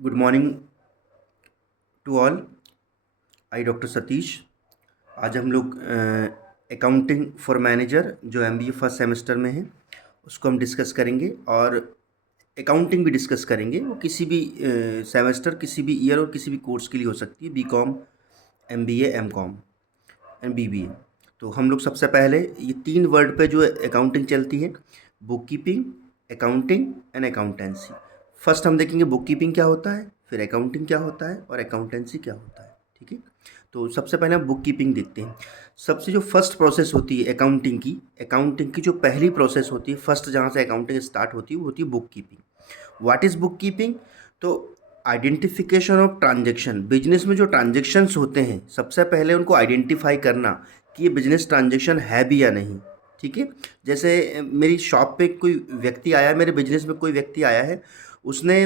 Good morning to all. I doctor Satish. आज हम लोग अकाउंटिंग फॉर मैनेजर जो एमबीए फर्स्ट सेमेस्टर में है उसको हम डिस्कस करेंगे, और अकाउंटिंग भी डिस्कस करेंगे। वो किसी भी सेमेस्टर, किसी भी ईयर और किसी भी कोर्स के लिए हो सकती है, BCom, MBA, MCom and BBA. तो हम लोग सबसे पहले ये तीन वर्ड पे जो अकाउंटिंग चलती है, book keeping, accounting and accountancy. First हम देखेंगे बुक कीपिंग क्या होता है, फिर अकाउंटिंग क्या होता है और अकाउंटेंसी क्या होता है। ठीक है, तो सबसे पहले हम बुक कीपिंग देखते हैं। सबसे जो फर्स्ट प्रोसेस होती है अकाउंटिंग की जो पहली प्रोसेस होती है, फर्स्ट जहाँ से अकाउंटिंग स्टार्ट होती है वो होती है book keeping. What is book keeping? तो आइडेंटिफिकेशन ऑफ ट्रांजेक्शन। बिजनेस में जो ट्रांजेक्शन्स होते हैं सबसे पहले उनको आइडेंटिफाई करना कि ये बिजनेस ट्रांजेक्शन है भी या नहीं। ठीक है, जैसे मेरी शॉप पे कोई व्यक्ति आया, मेरे बिजनेस में कोई व्यक्ति आया है, उसने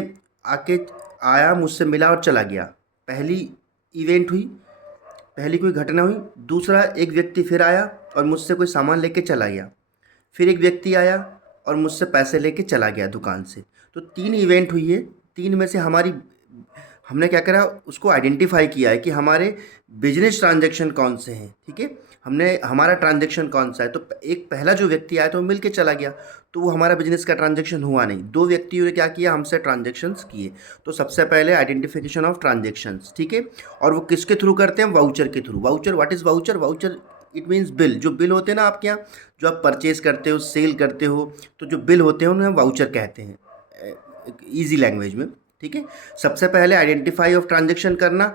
आके आया, मुझसे मिला और चला गया। पहली इवेंट हुई, पहली कोई घटना हुई। दूसरा, एक व्यक्ति फिर आया और मुझसे कोई सामान लेके चला गया। फिर एक व्यक्ति आया और मुझसे पैसे लेके चला गया दुकान से। तो तीन इवेंट हुई है। तीन में से हमने क्या करा, उसको आइडेंटिफाई किया है कि हमारे बिजनेस ट्रांजैक्शन कौन से हैं। ठीक है, हमने हमारा ट्रांजैक्शन कौन सा है। तो एक पहला जो व्यक्ति आया तो वो मिल के चला गया, तो वो हमारा बिजनेस का ट्रांजैक्शन हुआ नहीं। दो व्यक्तियों ने क्या किया, हमसे ट्रांजैक्शंस किए। तो सबसे पहले आइडेंटिफिकेशन ऑफ ट्रांजैक्शंस। ठीक है, और वो किसके थ्रू करते हैं? वाउचर के through. Voucher, what is voucher? Voucher it means bill. जो बिल होते हैं ना आपके यहाँ, जो आप परचेज करते हो, सेल करते हो, तो जो बिल होते हैं उन्हें वाउचर कहते हैं ईजी लैंग्वेज में। ठीक है, सबसे पहले आइडेंटिफाई ऑफ ट्रांजेक्शन करना।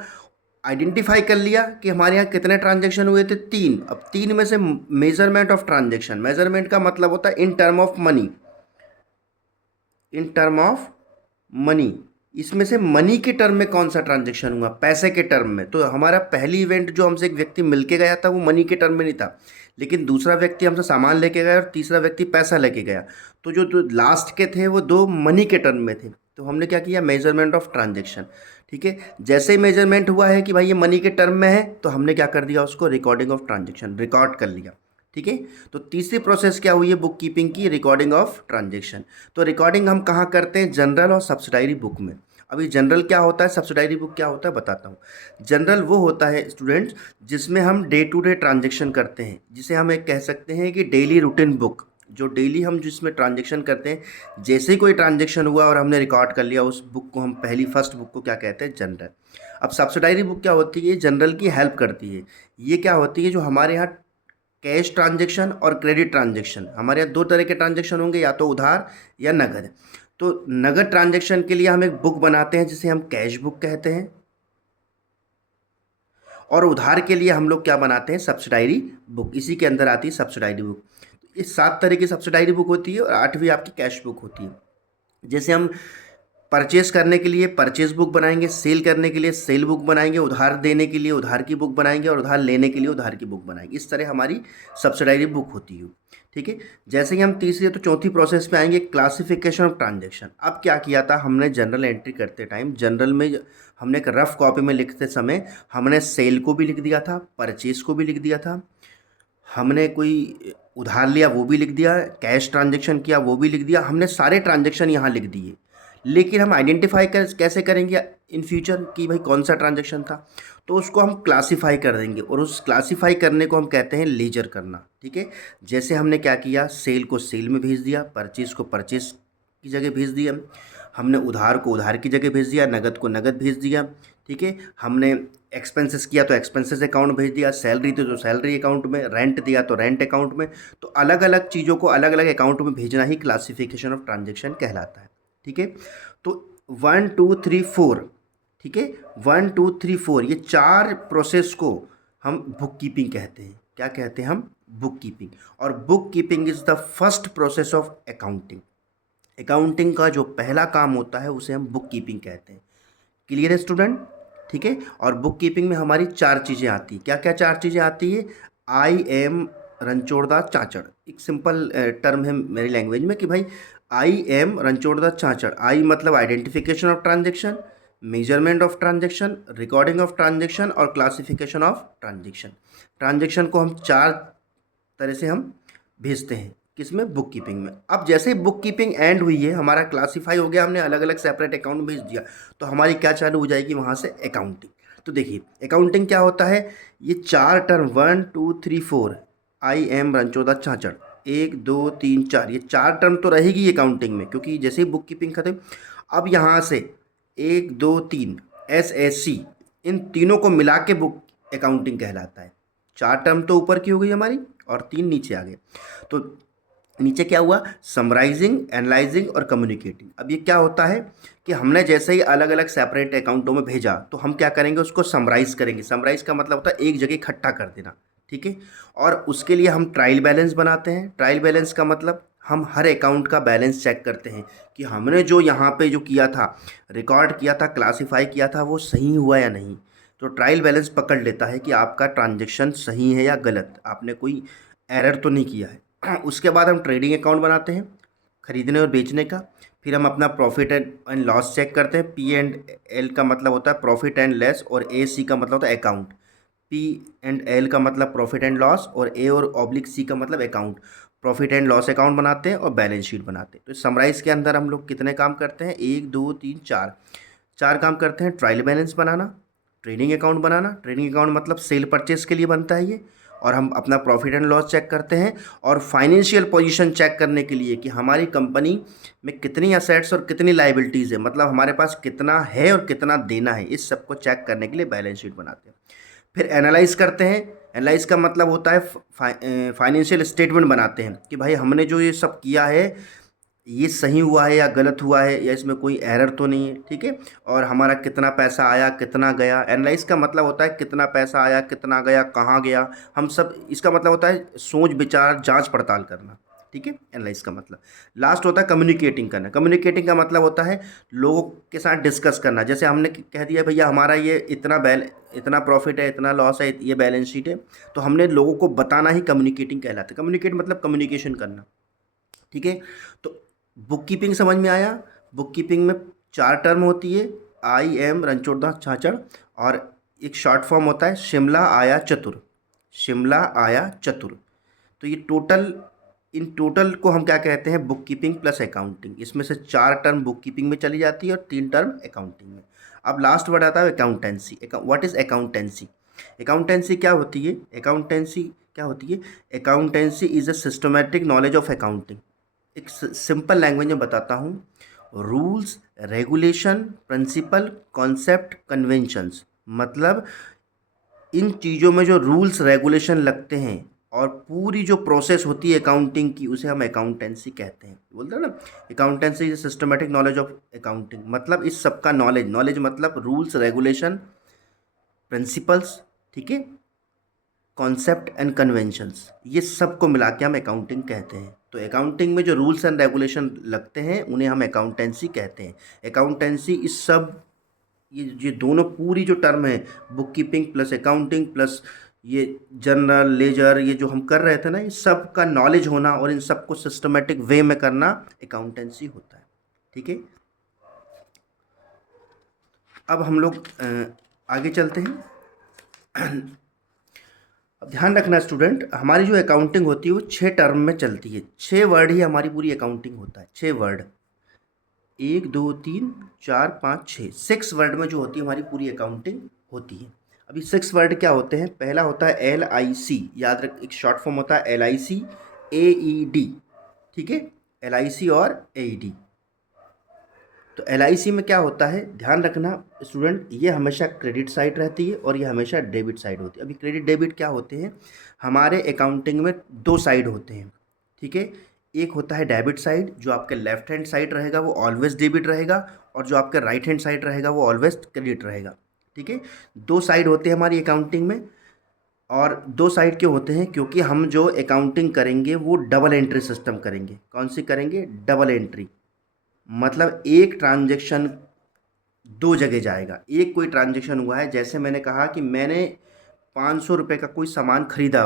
आइडेंटिफाई कर लिया कि हमारे यहाँ कितने ट्रांजेक्शन हुए थे, तीन। अब तीन में से मेजरमेंट ऑफ ट्रांजेक्शन। मेजरमेंट का मतलब होता है in term of money, in term of money. इसमें से मनी के टर्म में कौन सा ट्रांजेक्शन हुआ, पैसे के टर्म में। तो हमारा पहली इवेंट जो हमसे एक व्यक्ति मिलके गया था वो मनी के टर्म में नहीं था, लेकिन दूसरा व्यक्ति हमसे सामान लेके गया और तीसरा व्यक्ति पैसा लेके गया। तो जो लास्ट के थे वो दो मनी के टर्म में थे। तो हमने क्या किया, मेजरमेंट ऑफ ट्रांजेक्शन। ठीक है, जैसे ही मेजरमेंट हुआ है कि भाई ये मनी के टर्म में है, तो हमने क्या कर दिया, उसको रिकॉर्डिंग ऑफ ट्रांजेक्शन रिकॉर्ड कर लिया। ठीक है, तो तीसरी प्रोसेस क्या हुई है बुक कीपिंग की, रिकॉर्डिंग ऑफ ट्रांजेक्शन। तो रिकॉर्डिंग हम कहाँ करते हैं? जनरल और सब्सिडायरी बुक में। अभी जनरल क्या होता है, सब्सिडायरी बुक क्या होता है, बताता हूँ। जनरल वो होता है स्टूडेंट्स जिसमें हम डे टू डे ट्रांजेक्शन करते हैं, जिसे हम एक कह सकते हैं कि डेली रूटीन बुक। जो डेली हम जिसमें ट्रांजेक्शन करते हैं, जैसे ही कोई ट्रांजेक्शन हुआ और हमने रिकॉर्ड कर लिया, उस बुक को हम पहली फर्स्ट बुक को क्या कहते हैं, जनरल। अब सब्सिडायरी बुक क्या होती है? जनरल की हेल्प करती है। ये क्या होती है, जो हमारे यहाँ कैश ट्रांजेक्शन और क्रेडिट ट्रांजेक्शन, हमारे यहाँ दो तरह के ट्रांजेक्शन होंगे, या तो उधार या नगद। तो नगद ट्रांजेक्शन के लिए हम एक बुक बनाते हैं जिसे हम कैश बुक कहते हैं, और उधार के लिए हम लोग क्या बनाते हैं, सब्सिडायरी बुक। इसी के अंदर आती है सब्सिडायरी बुक। ये सात तरह की सब्सिडायरी बुक होती है और आठवीं आपकी कैश बुक होती है। जैसे हम परचेस करने के लिए परचेस बुक बनाएंगे, सेल करने के लिए सेल बुक बनाएंगे, उधार देने के लिए उधार की बुक बनाएंगे, और उधार लेने के लिए उधार की बुक बनाएंगे। इस तरह हमारी सब्सिडायरी बुक होती है। ठीक है, जैसे ही हम तीसरी तो चौथी प्रोसेस पे आएंगे, क्लासिफिकेशन ऑफ ट्रांजेक्शन। अब क्या किया था हमने, जनरल एंट्री करते टाइम जनरल में हमने एक रफ कॉपी में लिखते समय हमने सेल को भी लिख दिया था, परचेस को भी लिख दिया था, हमने कोई उधार लिया वो भी लिख दिया, कैश ट्रांजेक्शन किया वो भी लिख दिया, हमने सारे ट्रांजेक्शन यहाँ लिख दिए। लेकिन हम आइडेंटिफाई कैसे करेंगे इन फ्यूचर कि भाई कौन सा ट्रांजेक्शन था? तो उसको हम क्लासीफाई कर देंगे, और उस क्लासीफाई करने को हम कहते हैं लेजर करना। ठीक है, जैसे हमने क्या किया, सेल को सेल में भेज दिया, परचेज को परचेज की जगह भेज दिया, हमने उधार को उधार की जगह भेज दिया, नगद को नगद भेज दिया। ठीक है, हमने एक्सपेंसेस किया तो एक्सपेंसेस अकाउंट भेज दिया, सैलरी थी तो सैलरी अकाउंट में, रेंट दिया तो रेंट अकाउंट में। तो अलग अलग चीज़ों को अलग अलग अकाउंट में भेजना ही क्लासिफिकेशन ऑफ ट्रांजेक्शन कहलाता है। ठीक है, तो 1 2 3 4, ठीक है, 1 2 3 4 ये चार प्रोसेस को हम बुक कीपिंग कहते हैं। क्या कहते हैं हम? Bookkeeping. और bookkeeping is the first process of accounting. Accounting का जो पहला काम होता है उसे हम बुक कीपिंग कहते हैं। क्लियर है स्टूडेंट? ठीक है, और बुक कीपिंग में हमारी चार चीज़ें आती हैं। क्या क्या चार चीज़ें आती है? आई एम रणछोड़दास चाचड़, एक सिंपल टर्म है मेरी लैंग्वेज में कि भाई आई एम रणछोड़दास चाचड़। आई मतलब identification of transaction, measurement of transaction, recording of transaction और क्लासिफिकेशन ऑफ ट्रांजेक्शन। ट्रांजेक्शन को हम चार तरह से हम भेजते हैं। किसमें? बुक कीपिंग में। अब जैसे ही बुक कीपिंग एंड हुई है, हमारा क्लासीफाई हो गया, हमने अलग अलग सेपरेट अकाउंट भेज दिया, तो हमारी क्या चालू हो जाएगी वहाँ से? अकाउंटिंग। तो देखिए अकाउंटिंग क्या होता है, ये 4 टर्म 1 2 3 4 आई एम रणचोदा चाचड़ 1 2 3 4, ये 4 टर्म तो रहेगी अकाउंटिंग में, क्योंकि जैसे ही बुक कीपिंग खत्म, अब यहाँ से 1 2 3 एस एस सी, इन तीनों को मिला के बुक अकाउंटिंग कहलाता है। 4 टर्म तो ऊपर की हो गई हमारी और 3 नीचे आ गए। तो नीचे क्या हुआ? समराइजिंग, एनालाइजिंग और कम्युनिकेटिंग। अब ये क्या होता है कि हमने जैसे ही अलग अलग सेपरेट अकाउंटों में भेजा, तो हम क्या करेंगे? उसको समराइज करेंगे। समराइज का मतलब होता है एक जगह इकट्ठा कर देना, ठीक है। और उसके लिए हम ट्रायल बैलेंस बनाते हैं। ट्रायल बैलेंस का मतलब हम हर अकाउंट का बैलेंस चेक करते हैं कि हमने जो यहाँ पे जो किया था, रिकॉर्ड किया था, क्लासीफाई किया था, वो सही हुआ या नहीं। तो ट्रायल बैलेंस पकड़ लेता है कि आपका ट्रांजैक्शन सही है या गलत, आपने कोई एरर तो नहीं किया है। उसके बाद हम ट्रेडिंग अकाउंट बनाते हैं, खरीदने और बेचने का। फिर हम अपना प्रॉफिट एंड लॉस चेक करते हैं। पी एंड एल का मतलब होता है प्रॉफिट एंड लेस, और ए सी का मतलब होता है अकाउंट। पी एंड एल का मतलब प्रॉफिट एंड लॉस, और ए और ऑब्लिक सी का मतलब account. Profit and loss account बनाते हैं और बैलेंस शीट बनाते हैं। तो समराइज के अंदर हम लोग कितने काम करते हैं? 1 2 3 4, 4 काम करते हैं। ट्रायल बैलेंस बनाना, ट्रेडिंग अकाउंट बनाना, ट्रेडिंग अकाउंट मतलब सेल परचेज के लिए बनता है ये, और हम अपना प्रॉफिट एंड लॉस चेक करते हैं, और फाइनेंशियल पोजीशन चेक करने के लिए कि हमारी कंपनी में कितनी असेट्स और कितनी लाइबिलिटीज़ है, मतलब हमारे पास कितना है और कितना देना है, इस सब को चेक करने के लिए बैलेंस शीट बनाते हैं। फिर एनालाइज करते हैं। एनालाइज का मतलब होता है फाइनेंशियल स्टेटमेंट बनाते हैं कि भाई हमने जो ये सब किया है, ये सही हुआ है या गलत हुआ है, या इसमें कोई एरर तो नहीं है, ठीक है। और हमारा कितना पैसा आया, कितना गया। एनालाइज का मतलब होता है कितना पैसा आया, कितना गया, कहाँ गया, हम सब, इसका मतलब होता है सोच विचार जांच पड़ताल करना, ठीक है। एनालाइज का मतलब। लास्ट होता है कम्युनिकेटिंग करना। कम्युनिकेटिंग का मतलब होता है लोगों के साथ डिस्कस करना। जैसे हमने कह दिया भैया हमारा ये इतना प्रॉफिट है, इतना लॉस है, ये बैलेंस शीट है, तो हमने लोगों को बताना ही कम्युनिकेटिंग कहलाता है। कम्युनिकेट मतलब कम्युनिकेशन करना, ठीक है। तो बुक कीपिंग समझ में आया? बुक कीपिंग में 4 टर्म होती है, आई एम रणछोड़दास छाछड़, और एक शॉर्ट फॉर्म होता है शिमला आया चतुर, शिमला आया चतुर। तो ये टोटल, इन टोटल को हम क्या कहते हैं? Book keeping plus accounting. इसमें से 4 टर्म बुक कीपिंग में चली जाती है और 3 टर्म अकाउंटिंग में। अब लास्ट वर्ड आता है accountancy. What is accountancy? Accountancy क्या होती है? अकाउंटेंसी क्या होती है? Accountancy is a systematic knowledge of accounting. एक सिंपल लैंग्वेज में बताता हूँ। Rules, regulation, principle, concept, conventions, मतलब इन चीज़ों में जो रूल्स रेगुलेशन लगते हैं और पूरी जो प्रोसेस होती है अकाउंटिंग की, उसे हम अकाउंटेंसी कहते हैं। बोलते हैं ना, accountancy is systematic knowledge of accounting, मतलब इस सब का नॉलेज, नॉलेज मतलब रूल्स, रेगुलेशन, प्रिंसिपल्स, ठीक है, कॉन्सेप्ट एंड कन्वेंशंस, ये सब को मिला के हम अकाउंटिंग कहते हैं। तो अकाउंटिंग में जो रूल्स एंड रेगुलेशन लगते हैं उन्हें हम अकाउंटेंसी कहते हैं। अकाउंटेंसी इस सब, ये दोनों पूरी जो टर्म है, book keeping plus accounting plus ये जनरल लेजर, ये जो हम कर रहे थे ना, ये सब का नॉलेज होना और इन सबको सिस्टमेटिक वे में करना अकाउंटेंसी होता है, ठीक है। अब हम लोग आगे चलते हैं। अब ध्यान रखना स्टूडेंट, हमारी जो अकाउंटिंग होती है वो 6 टर्म में चलती है। 6 वर्ड ही हमारी पूरी अकाउंटिंग होता है। 6 वर्ड, 1 2 3 4 5 6, 6 वर्ड में जो होती है हमारी पूरी अकाउंटिंग होती है। अभी 6 वर्ड क्या होते हैं? पहला होता है LIC, याद रख, एक शॉर्ट फॉर्म होता है LIC AED, ठीक है, LIC और AED। तो LIC में क्या होता है, ध्यान रखना स्टूडेंट, ये हमेशा क्रेडिट साइड रहती है और ये हमेशा डेबिट साइड होती है। अभी क्रेडिट डेबिट क्या होते हैं? हमारे अकाउंटिंग में 2 साइड होते हैं, ठीक है। एक होता है डेबिट साइड, जो आपके लेफ्ट हैंड साइड रहेगा वो ऑलवेज डेबिट रहेगा, और जो आपके राइट हैंड साइड रहेगा वो ऑलवेज क्रेडिट रहेगा, ठीक है। 2 साइड होते हैं हमारी अकाउंटिंग में। और 2 साइड के होते हैं क्योंकि हम जो अकाउंटिंग करेंगे वो डबल एंट्री सिस्टम करेंगे। कौन सी करेंगे? डबल एंट्री, मतलब एक ट्रांजैक्शन 2 जगह जाएगा। एक कोई ट्रांजैक्शन हुआ है, जैसे मैंने कहा कि मैंने 500 रुपये का कोई सामान खरीदा,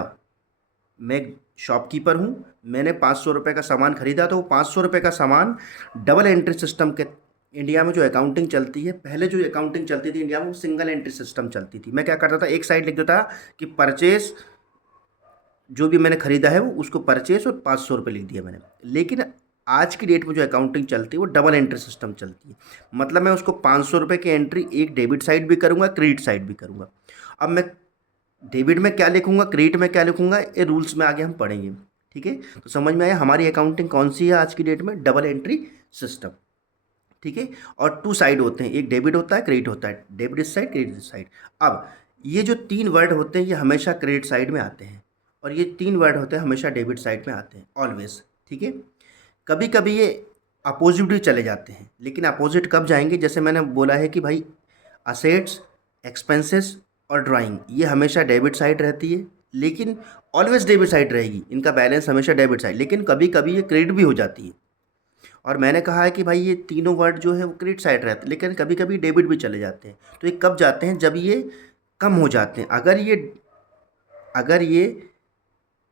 मैं शॉपकीपर हूँ, मैंने 500 रुपये का सामान खरीदा, तो वो 500 रुपये का सामान डबल एंट्री सिस्टम के, इंडिया में जो अकाउंटिंग चलती है, पहले जो अकाउंटिंग चलती थी इंडिया में, वो सिंगल एंट्री सिस्टम चलती थी। मैं क्या करता था, एक साइड लिख देता कि परचेस जो भी मैंने ख़रीदा है वो उसको परचेस और 500 रुपये लिख दिया मैंने। लेकिन आज की डेट में जो अकाउंटिंग चलती है वो डबल एंट्री सिस्टम चलती है। मतलब मैं उसको 500 रुपये की एंट्री एक डेबिट साइड भी करूँगा, क्रेडिट साइड भी करूँगा। अब मैं डेबिट में क्या लिखूँगा, क्रेडिट में क्या लिखूँगा, ये रूल्स में आगे हम पढ़ेंगे। ठीक है, तो समझ में आया हमारी अकाउंटिंग कौन सी है आज की डेट में, डबल एंट्री सिस्टम। ठीक है, और टू साइड होते हैं, एक डेबिट होता है, क्रेडिट होता है, डेबिट इस साइड, क्रेडिट इस साइड। अब ये जो 3 वर्ड होते हैं ये हमेशा क्रेडिट साइड में आते हैं, और ये 3 वर्ड होते हैं हमेशा डेबिट साइड में आते हैं, ऑलवेज। ठीक है, कभी कभी ये अपोजिट भी चले जाते हैं, लेकिन अपोजिट कब जाएंगे, जैसे मैंने बोला है कि भाई असेट्स, एक्सपेंसेस और ड्राइंग ये हमेशा डेबिट साइड रहती है, लेकिन ऑलवेज डेबिट साइड रहेगी, इनका बैलेंस हमेशा डेबिट साइड, लेकिन कभी कभी ये क्रेडिट भी हो जाती है। और मैंने कहा है कि भाई ये तीनों वर्ड जो है वो क्रेडिट साइड रहते हैं, लेकिन कभी कभी डेबिट भी चले जाते हैं। तो ये कब जाते हैं, जब ये कम हो जाते हैं। अगर ये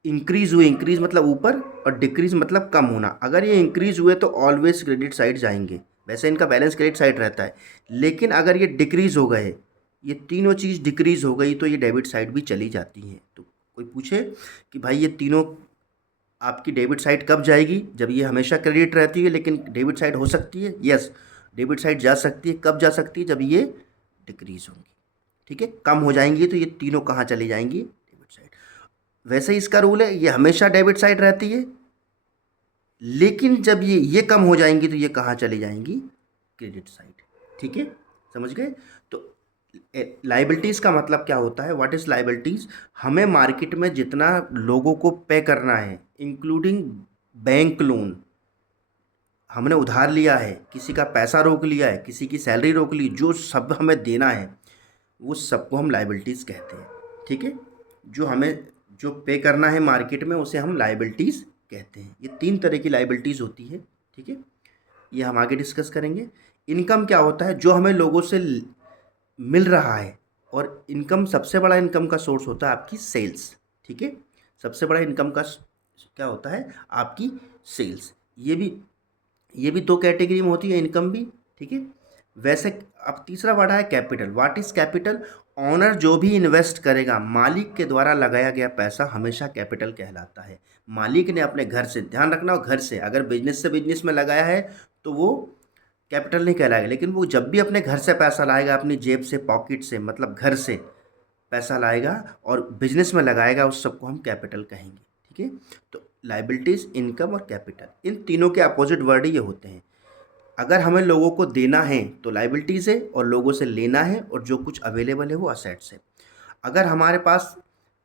इंक्रीज़ हुए, इंक्रीज़ मतलब ऊपर, और डिक्रीज़ मतलब कम होना, अगर ये इंक्रीज़ हुए तो ऑलवेज क्रेडिट साइड जाएंगे, वैसे इनका बैलेंस क्रेडिट साइड रहता है। लेकिन अगर ये डिक्रीज़ हो गए, ये तीनों चीज़ डिक्रीज़ हो गई, तो ये डेबिट साइड भी चली जाती हैं। तो कोई पूछे कि भाई ये तीनों आपकी डेबिट साइड कब जाएगी, जब ये हमेशा क्रेडिट रहती है लेकिन डेबिट साइड हो सकती है, यस डेबिट साइड जा सकती है। कब जा सकती है, जब ये डिक्रीज़ होंगी। ठीक है, कम हो जाएंगी तो ये तीनों कहाँ चली जाएंगी, डेबिट साइड। वैसे ही इसका रूल है, ये हमेशा डेबिट साइड रहती है, लेकिन जब ये कम हो जाएंगी तो ये कहाँ चली जाएंगी, क्रेडिट साइड। ठीक है, समझ गए। तो लाइबिलिटीज़ का मतलब क्या होता है, व्हाट इज़ लाइबिलिटीज़, हमें मार्केट में जितना लोगों को पे करना है, इंक्लूडिंग बैंक लोन, हमने उधार लिया है, किसी का पैसा रोक लिया है, किसी की सैलरी रोक ली, जो सब हमें देना है वो सबको हम लाइबिलिटीज़ कहते हैं। ठीक है, जो पे करना है मार्केट में उसे हम लाइबिलिटीज़ कहते हैं। ये 3 तरह की लाइबिलिटीज़ होती है। ठीक है, ये हम आगे डिस्कस करेंगे। इनकम क्या होता है, जो हमें लोगों से मिल रहा है, और इनकम, सबसे बड़ा इनकम का सोर्स होता है आपकी सेल्स। ठीक है, सबसे बड़ा इनकम का क्या होता है, आपकी सेल्स। ये भी 2 कैटेगरी में होती है इनकम भी। ठीक है, वैसे अब तीसरा वर्ड है capital. What is capital, owner जो भी इन्वेस्ट करेगा, मालिक के द्वारा लगाया गया पैसा हमेशा कैपिटल कहलाता है। मालिक ने अपने घर से, ध्यान रखना, घर से, अगर बिजनेस से बिजनेस में लगाया है तो वो कैपिटल नहीं कहलाएगा, लेकिन वो जब भी अपने घर से पैसा लाएगा, अपनी जेब से, पॉकेट से, मतलब घर से पैसा लाएगा और बिजनेस में लगाएगा, उस सबको हम कैपिटल कहेंगे। ठीक है, तो लाइबिलिटीज़, इनकम और कैपिटल, इन तीनों के अपोजिट वर्ड ये होते हैं। अगर हमें लोगों को देना है तो लाइबिलिटीज़ है, और लोगों से लेना है और जो कुछ अवेलेबल है वो असेट्स है। अगर हमारे पास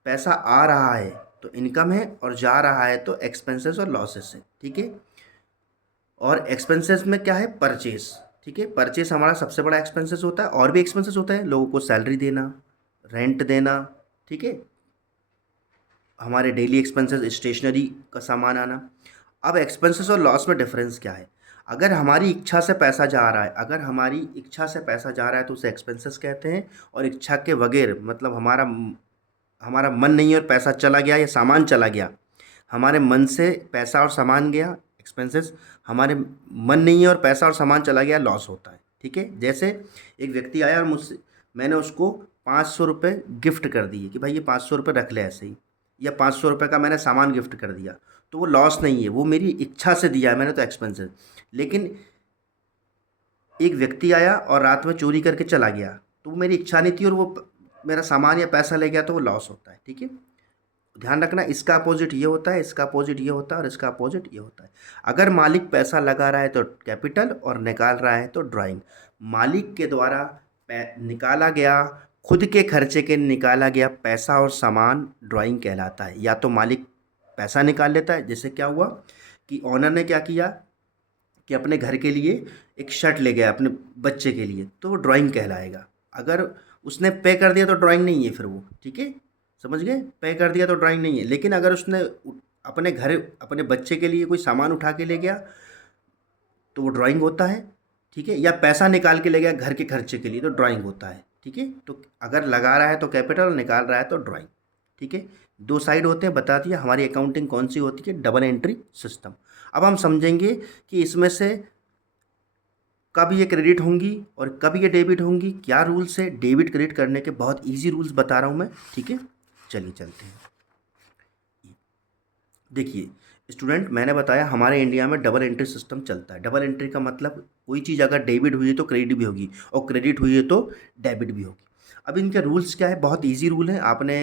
पैसा आ रहा है तो इनकम है, और जा रहा है तो एक्सपेंसेस और लॉसेस है। ठीक है, और एक्सपेंसेस में क्या है, परचेस। ठीक है, परचेस हमारा सबसे बड़ा एक्सपेंसेस होता है, और भी एक्सपेंसेस होता है, लोगों को सैलरी देना, रेंट देना। ठीक है, हमारे डेली एक्सपेंसेस, स्टेशनरी का सामान आना। अब एक्सपेंसेस और लॉस में डिफरेंस क्या है, अगर हमारी इच्छा से पैसा जा रहा है, अगर हमारी इच्छा से पैसा जा रहा है तो उसे एक्सपेंसेस कहते हैं, और इच्छा के बगैर, मतलब हमारा मन नहीं है और पैसा चला गया या सामान चला गया, हमारे मन से पैसा और सामान गया, एक्सपेंसेस, हमारे मन नहीं है और पैसा और सामान चला गया, लॉस होता है। ठीक है, जैसे एक व्यक्ति आया और मुझसे, मैंने उसको 500 रुपये गिफ्ट कर दिए कि भाई ये 500 रुपये रख ले ऐसे ही, या 500 रुपये का मैंने सामान गिफ्ट कर दिया, तो वो लॉस नहीं है, वो मेरी इच्छा से दिया है मैंने, तो एक्सपेंसेस। लेकिन एक व्यक्ति आया और रात में चोरी करके चला गया, तो वो मेरी इच्छा नहीं थी और वो मेरा सामान या पैसा ले गया, तो वो लॉस होता है। ठीक है, ध्यान रखना, इसका अपोजिट ये होता है, इसका अपोजिट ये होता है, और इसका अपोजिट ये होता है। अगर मालिक पैसा लगा रहा है तो कैपिटल, और निकाल रहा है तो ड्राइंग। मालिक के द्वारा निकाला गया, खुद के खर्चे के निकाला गया पैसा और सामान ड्राइंग कहलाता है। या तो मालिक पैसा निकाल लेता है, जैसे क्या हुआ कि ऑनर ने क्या किया कि अपने घर के लिए एक शर्ट ले गया अपने बच्चे के लिए, तो वो ड्राइंग कहलाएगा। अगर उसने पे कर दिया तो ड्राइंग नहीं है फिर वो। ठीक है, समझ गए, पे कर दिया तो ड्राइंग नहीं है। लेकिन अगर उसने अपने घर, अपने बच्चे के लिए कोई सामान उठा के ले गया तो वो ड्राइंग होता है। ठीक है, या पैसा निकाल के ले गया घर के खर्चे के लिए, तो ड्राइंग होता है। ठीक है, तो अगर लगा रहा है तो कैपिटल, निकाल रहा है तो ड्राइंग। ठीक है, 2 साइड होते हैं, बता दिया हमारी अकाउंटिंग कौन सी होती है, डबल एंट्री सिस्टम। अब हम समझेंगे कि इसमें से कब ये क्रेडिट होंगी और कब ये डेबिट होंगी, क्या रूल्स है डेबिट क्रेडिट करने के, बहुत इजी रूल्स बता रहा हूँ मैं। ठीक है, चलिए चलते हैं। देखिए स्टूडेंट, मैंने बताया हमारे इंडिया में डबल एंट्री सिस्टम चलता है। डबल एंट्री का मतलब कोई चीज़ अगर डेबिट हुई है तो क्रेडिट भी होगी, और क्रेडिट हुई है तो डेबिट भी होगी। अब इनके रूल्स क्या है, बहुत इजी रूल है। आपने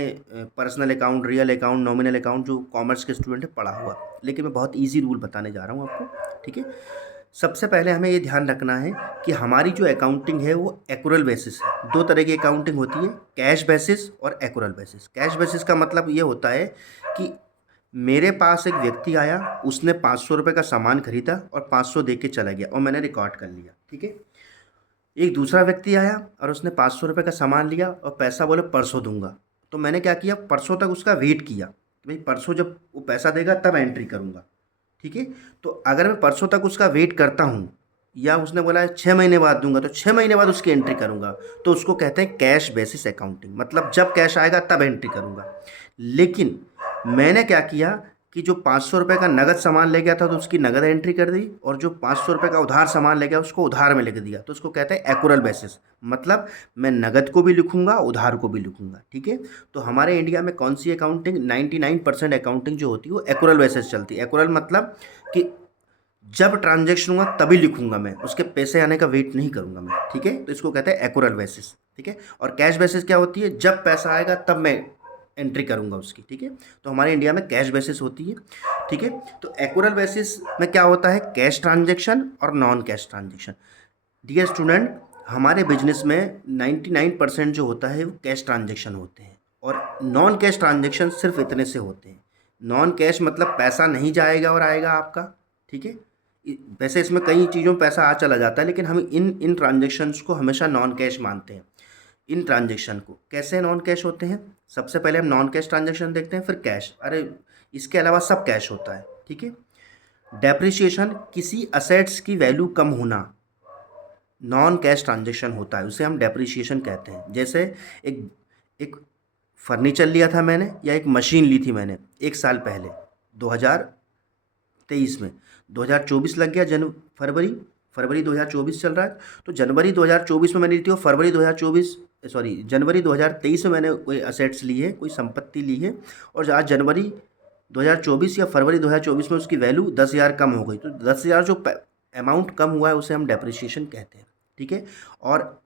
personal account, real account, nominal account जो कॉमर्स के स्टूडेंट है पढ़ा हुआ, लेकिन मैं बहुत इजी रूल बताने जा रहा हूँ आपको, ठीक है। सबसे पहले हमें ये ध्यान रखना है कि हमारी जो अकाउंटिंग है वो एक्यूरल बेसिस है। दो तरह की अकाउंटिंग होती है, कैश बेसिस और एक्यूरल बेसिस। कैश बेसिस का मतलब ये होता है कि मेरे पास एक व्यक्ति आया, उसने 500 रुपये का सामान खरीदा और 500 दे के चला गया और मैंने रिकॉर्ड कर लिया, ठीक है। एक दूसरा व्यक्ति आया और उसने 500 रुपये का सामान लिया और पैसा बोले परसों दूंगा। तो मैंने क्या किया, परसों तक उसका वेट किया कि भाई परसों जब वो पैसा देगा तब एंट्री करूँगा, ठीक है। तो अगर मैं परसों तक उसका वेट करता हूँ, या उसने बोला है 6 महीने बाद दूंगा, तो 6 महीने बाद उसकी एंट्री करूँगा, तो उसको कहते हैं कैश बेसिस अकाउंटिंग। मतलब जब कैश आएगा तब एंट्री करूँगा। लेकिन मैंने क्या किया कि जो 500 रुपये का नगद सामान ले गया था तो उसकी नगद एंट्री कर दी, और जो 500 रुपये का उधार सामान ले गया उसको उधार में लिख दिया, तो उसको कहते हैं एक्यूरल बेसिस। मतलब मैं नगद को भी लिखूंगा, उधार को भी लिखूंगा, ठीक है। तो हमारे इंडिया में कौन सी अकाउंटिंग, 99% अकाउंटिंग जो होती है वो एक्यूरल बेसिस चलती है। एक्यूरल मतलब कि जब ट्रांजेक्शन हुआ तभी लिखूंगा मैं, उसके पैसे आने का वेट नहीं करूंगा मैं, ठीक है। तो इसको कहते हैं एक्यूरल बेसिस, ठीक है। और कैश बेसिस क्या होती है, जब पैसा आएगा तब मैं एंट्री करूंगा उसकी, ठीक है। तो हमारे इंडिया में कैश बेसिस होती है, ठीक है। तो एक्यूरल बेसिस में क्या होता है, कैश ट्रांजेक्शन और non cash transaction. Dear student, हमारे बिजनेस में 99% जो होता है वो कैश ट्रांजेक्शन होते हैं, और नॉन कैश ट्रांजेक्शन सिर्फ इतने से होते हैं। नॉन कैश मतलब पैसा नहीं जाएगा और आएगा आपका, ठीक है। वैसे इसमें कई चीज़ों में पैसा आ चला जाता है, लेकिन हम इन इन ट्रांजेक्शन्स को हमेशा नॉन कैश मानते हैं। इन ट्रांजेक्शन को कैसे नॉन कैश होते हैं, सबसे पहले हम नॉन कैश ट्रांजेक्शन देखते हैं, फिर कैश। अरे इसके अलावा सब कैश होता है, ठीक है। डेप्रिसिएशन, किसी असेट्स की वैल्यू कम होना, नॉन कैश ट्रांजेक्शन होता है, उसे हम डेप्रिसिएशन कहते हैं। जैसे एक एक फर्नीचर लिया था मैंने, या एक मशीन ली थी मैंने 1 साल पहले 2023 में, 2024 लग गया, फरवरी फरवरी 2024 चल रहा है। तो जनवरी 2024 में मैंने ली थी, और फरवरी 2024 सॉरी जनवरी 2023 में मैंने कोई असेट्स ली है, कोई संपत्ति ली है, और आज जनवरी 2024 या फरवरी 2024 में उसकी वैल्यू 10,000 कम हो गई। तो 10,000 जो अमाउंट कम हुआ है उसे हम डेप्रिसिएशन कहते हैं, ठीक है। और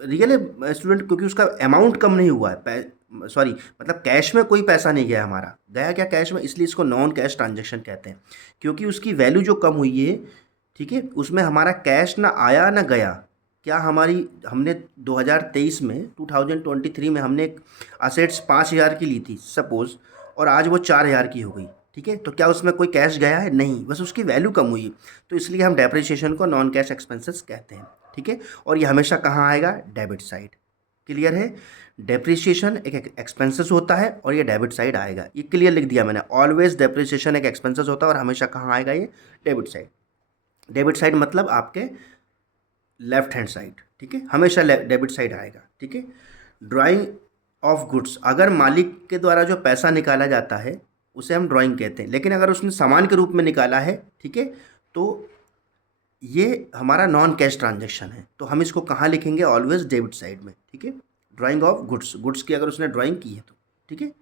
रियल स्टूडेंट, क्योंकि उसका अमाउंट कम नहीं हुआ है, सॉरी मतलब कैश में कोई पैसा नहीं गया हमारा, गया क्या कैश में, इसलिए इसको नॉन कैश ट्रांजेक्शन कहते हैं। क्योंकि उसकी वैल्यू जो कम हुई है, ठीक है, उसमें हमारा कैश ना आया ना गया। क्या हमारी हमने 2023 में 2023 में हमने एक असेट्स 5,000 की ली थी सपोज़, और आज वो 4,000 की हो गई, ठीक है। तो क्या उसमें कोई कैश गया है, नहीं, बस उसकी वैल्यू कम हुई। तो इसलिए हम डेप्रिसिएशन को नॉन कैश एक्सपेंसेस कहते हैं, ठीक है। और ये हमेशा कहाँ आएगा, डेबिट साइड। क्लियर है, डेप्रिसिएशन एक एक्सपेंसेस होता है और ये डेबिट साइड आएगा। ये क्लियर लिख दिया मैंने, ऑलवेज डेप्रिसिएशन एक एक्सपेंसेस होता है और हमेशा कहाँ आएगा, ये डेबिट साइड। डेबिट साइड मतलब आपके लेफ्ट हैंड साइड, ठीक है, हमेशा डेबिट साइड आएगा, ठीक है। ड्राइंग ऑफ गुड्स, अगर मालिक के द्वारा जो पैसा निकाला जाता है उसे हम ड्राइंग कहते हैं, लेकिन अगर उसने सामान के रूप में निकाला है, ठीक है, तो ये हमारा नॉन कैश ट्रांजेक्शन है। तो हम इसको कहाँ लिखेंगे, ऑलवेज डेबिट साइड में, ठीक है। ड्राइंग ऑफ गुड्स, गुड्स की अगर उसने ड्राइंग की है तो, ठीक है।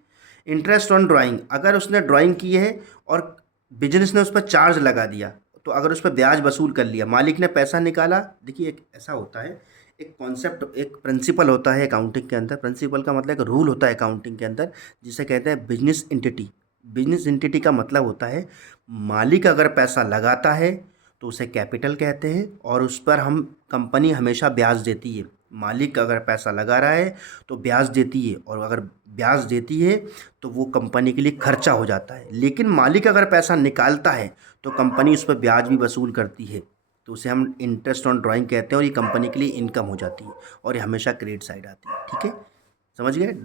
इंटरेस्ट ऑन ड्राइंग, अगर उसने ड्राइंग की है और बिजनेस ने उस पर चार्ज लगा दिया, तो अगर उस पर ब्याज वसूल कर लिया, मालिक ने पैसा निकाला। देखिए एक ऐसा होता है, एक कॉन्सेप्ट, एक प्रिंसिपल होता है अकाउंटिंग के अंदर। प्रिंसिपल का मतलब एक रूल होता है अकाउंटिंग के अंदर, जिसे कहते हैं बिजनेस एंटिटी। बिजनेस एंटिटी का मतलब होता है मालिक अगर पैसा लगाता है तो उसे कैपिटल कहते हैं, और उस पर हम कंपनी हमेशा ब्याज देती है। मालिक अगर पैसा लगा रहा है तो ब्याज देती है, और अगर ब्याज देती है तो वो कंपनी के लिए खर्चा हो जाता है। लेकिन मालिक अगर पैसा निकालता है तो कंपनी उस पर ब्याज भी वसूल करती है, तो उसे हम इंटरेस्ट ऑन ड्राइंग कहते हैं, और ये कंपनी के लिए इनकम हो जाती है, और ये हमेशा क्रेडिट साइड आती है, ठीक है। समझ गए,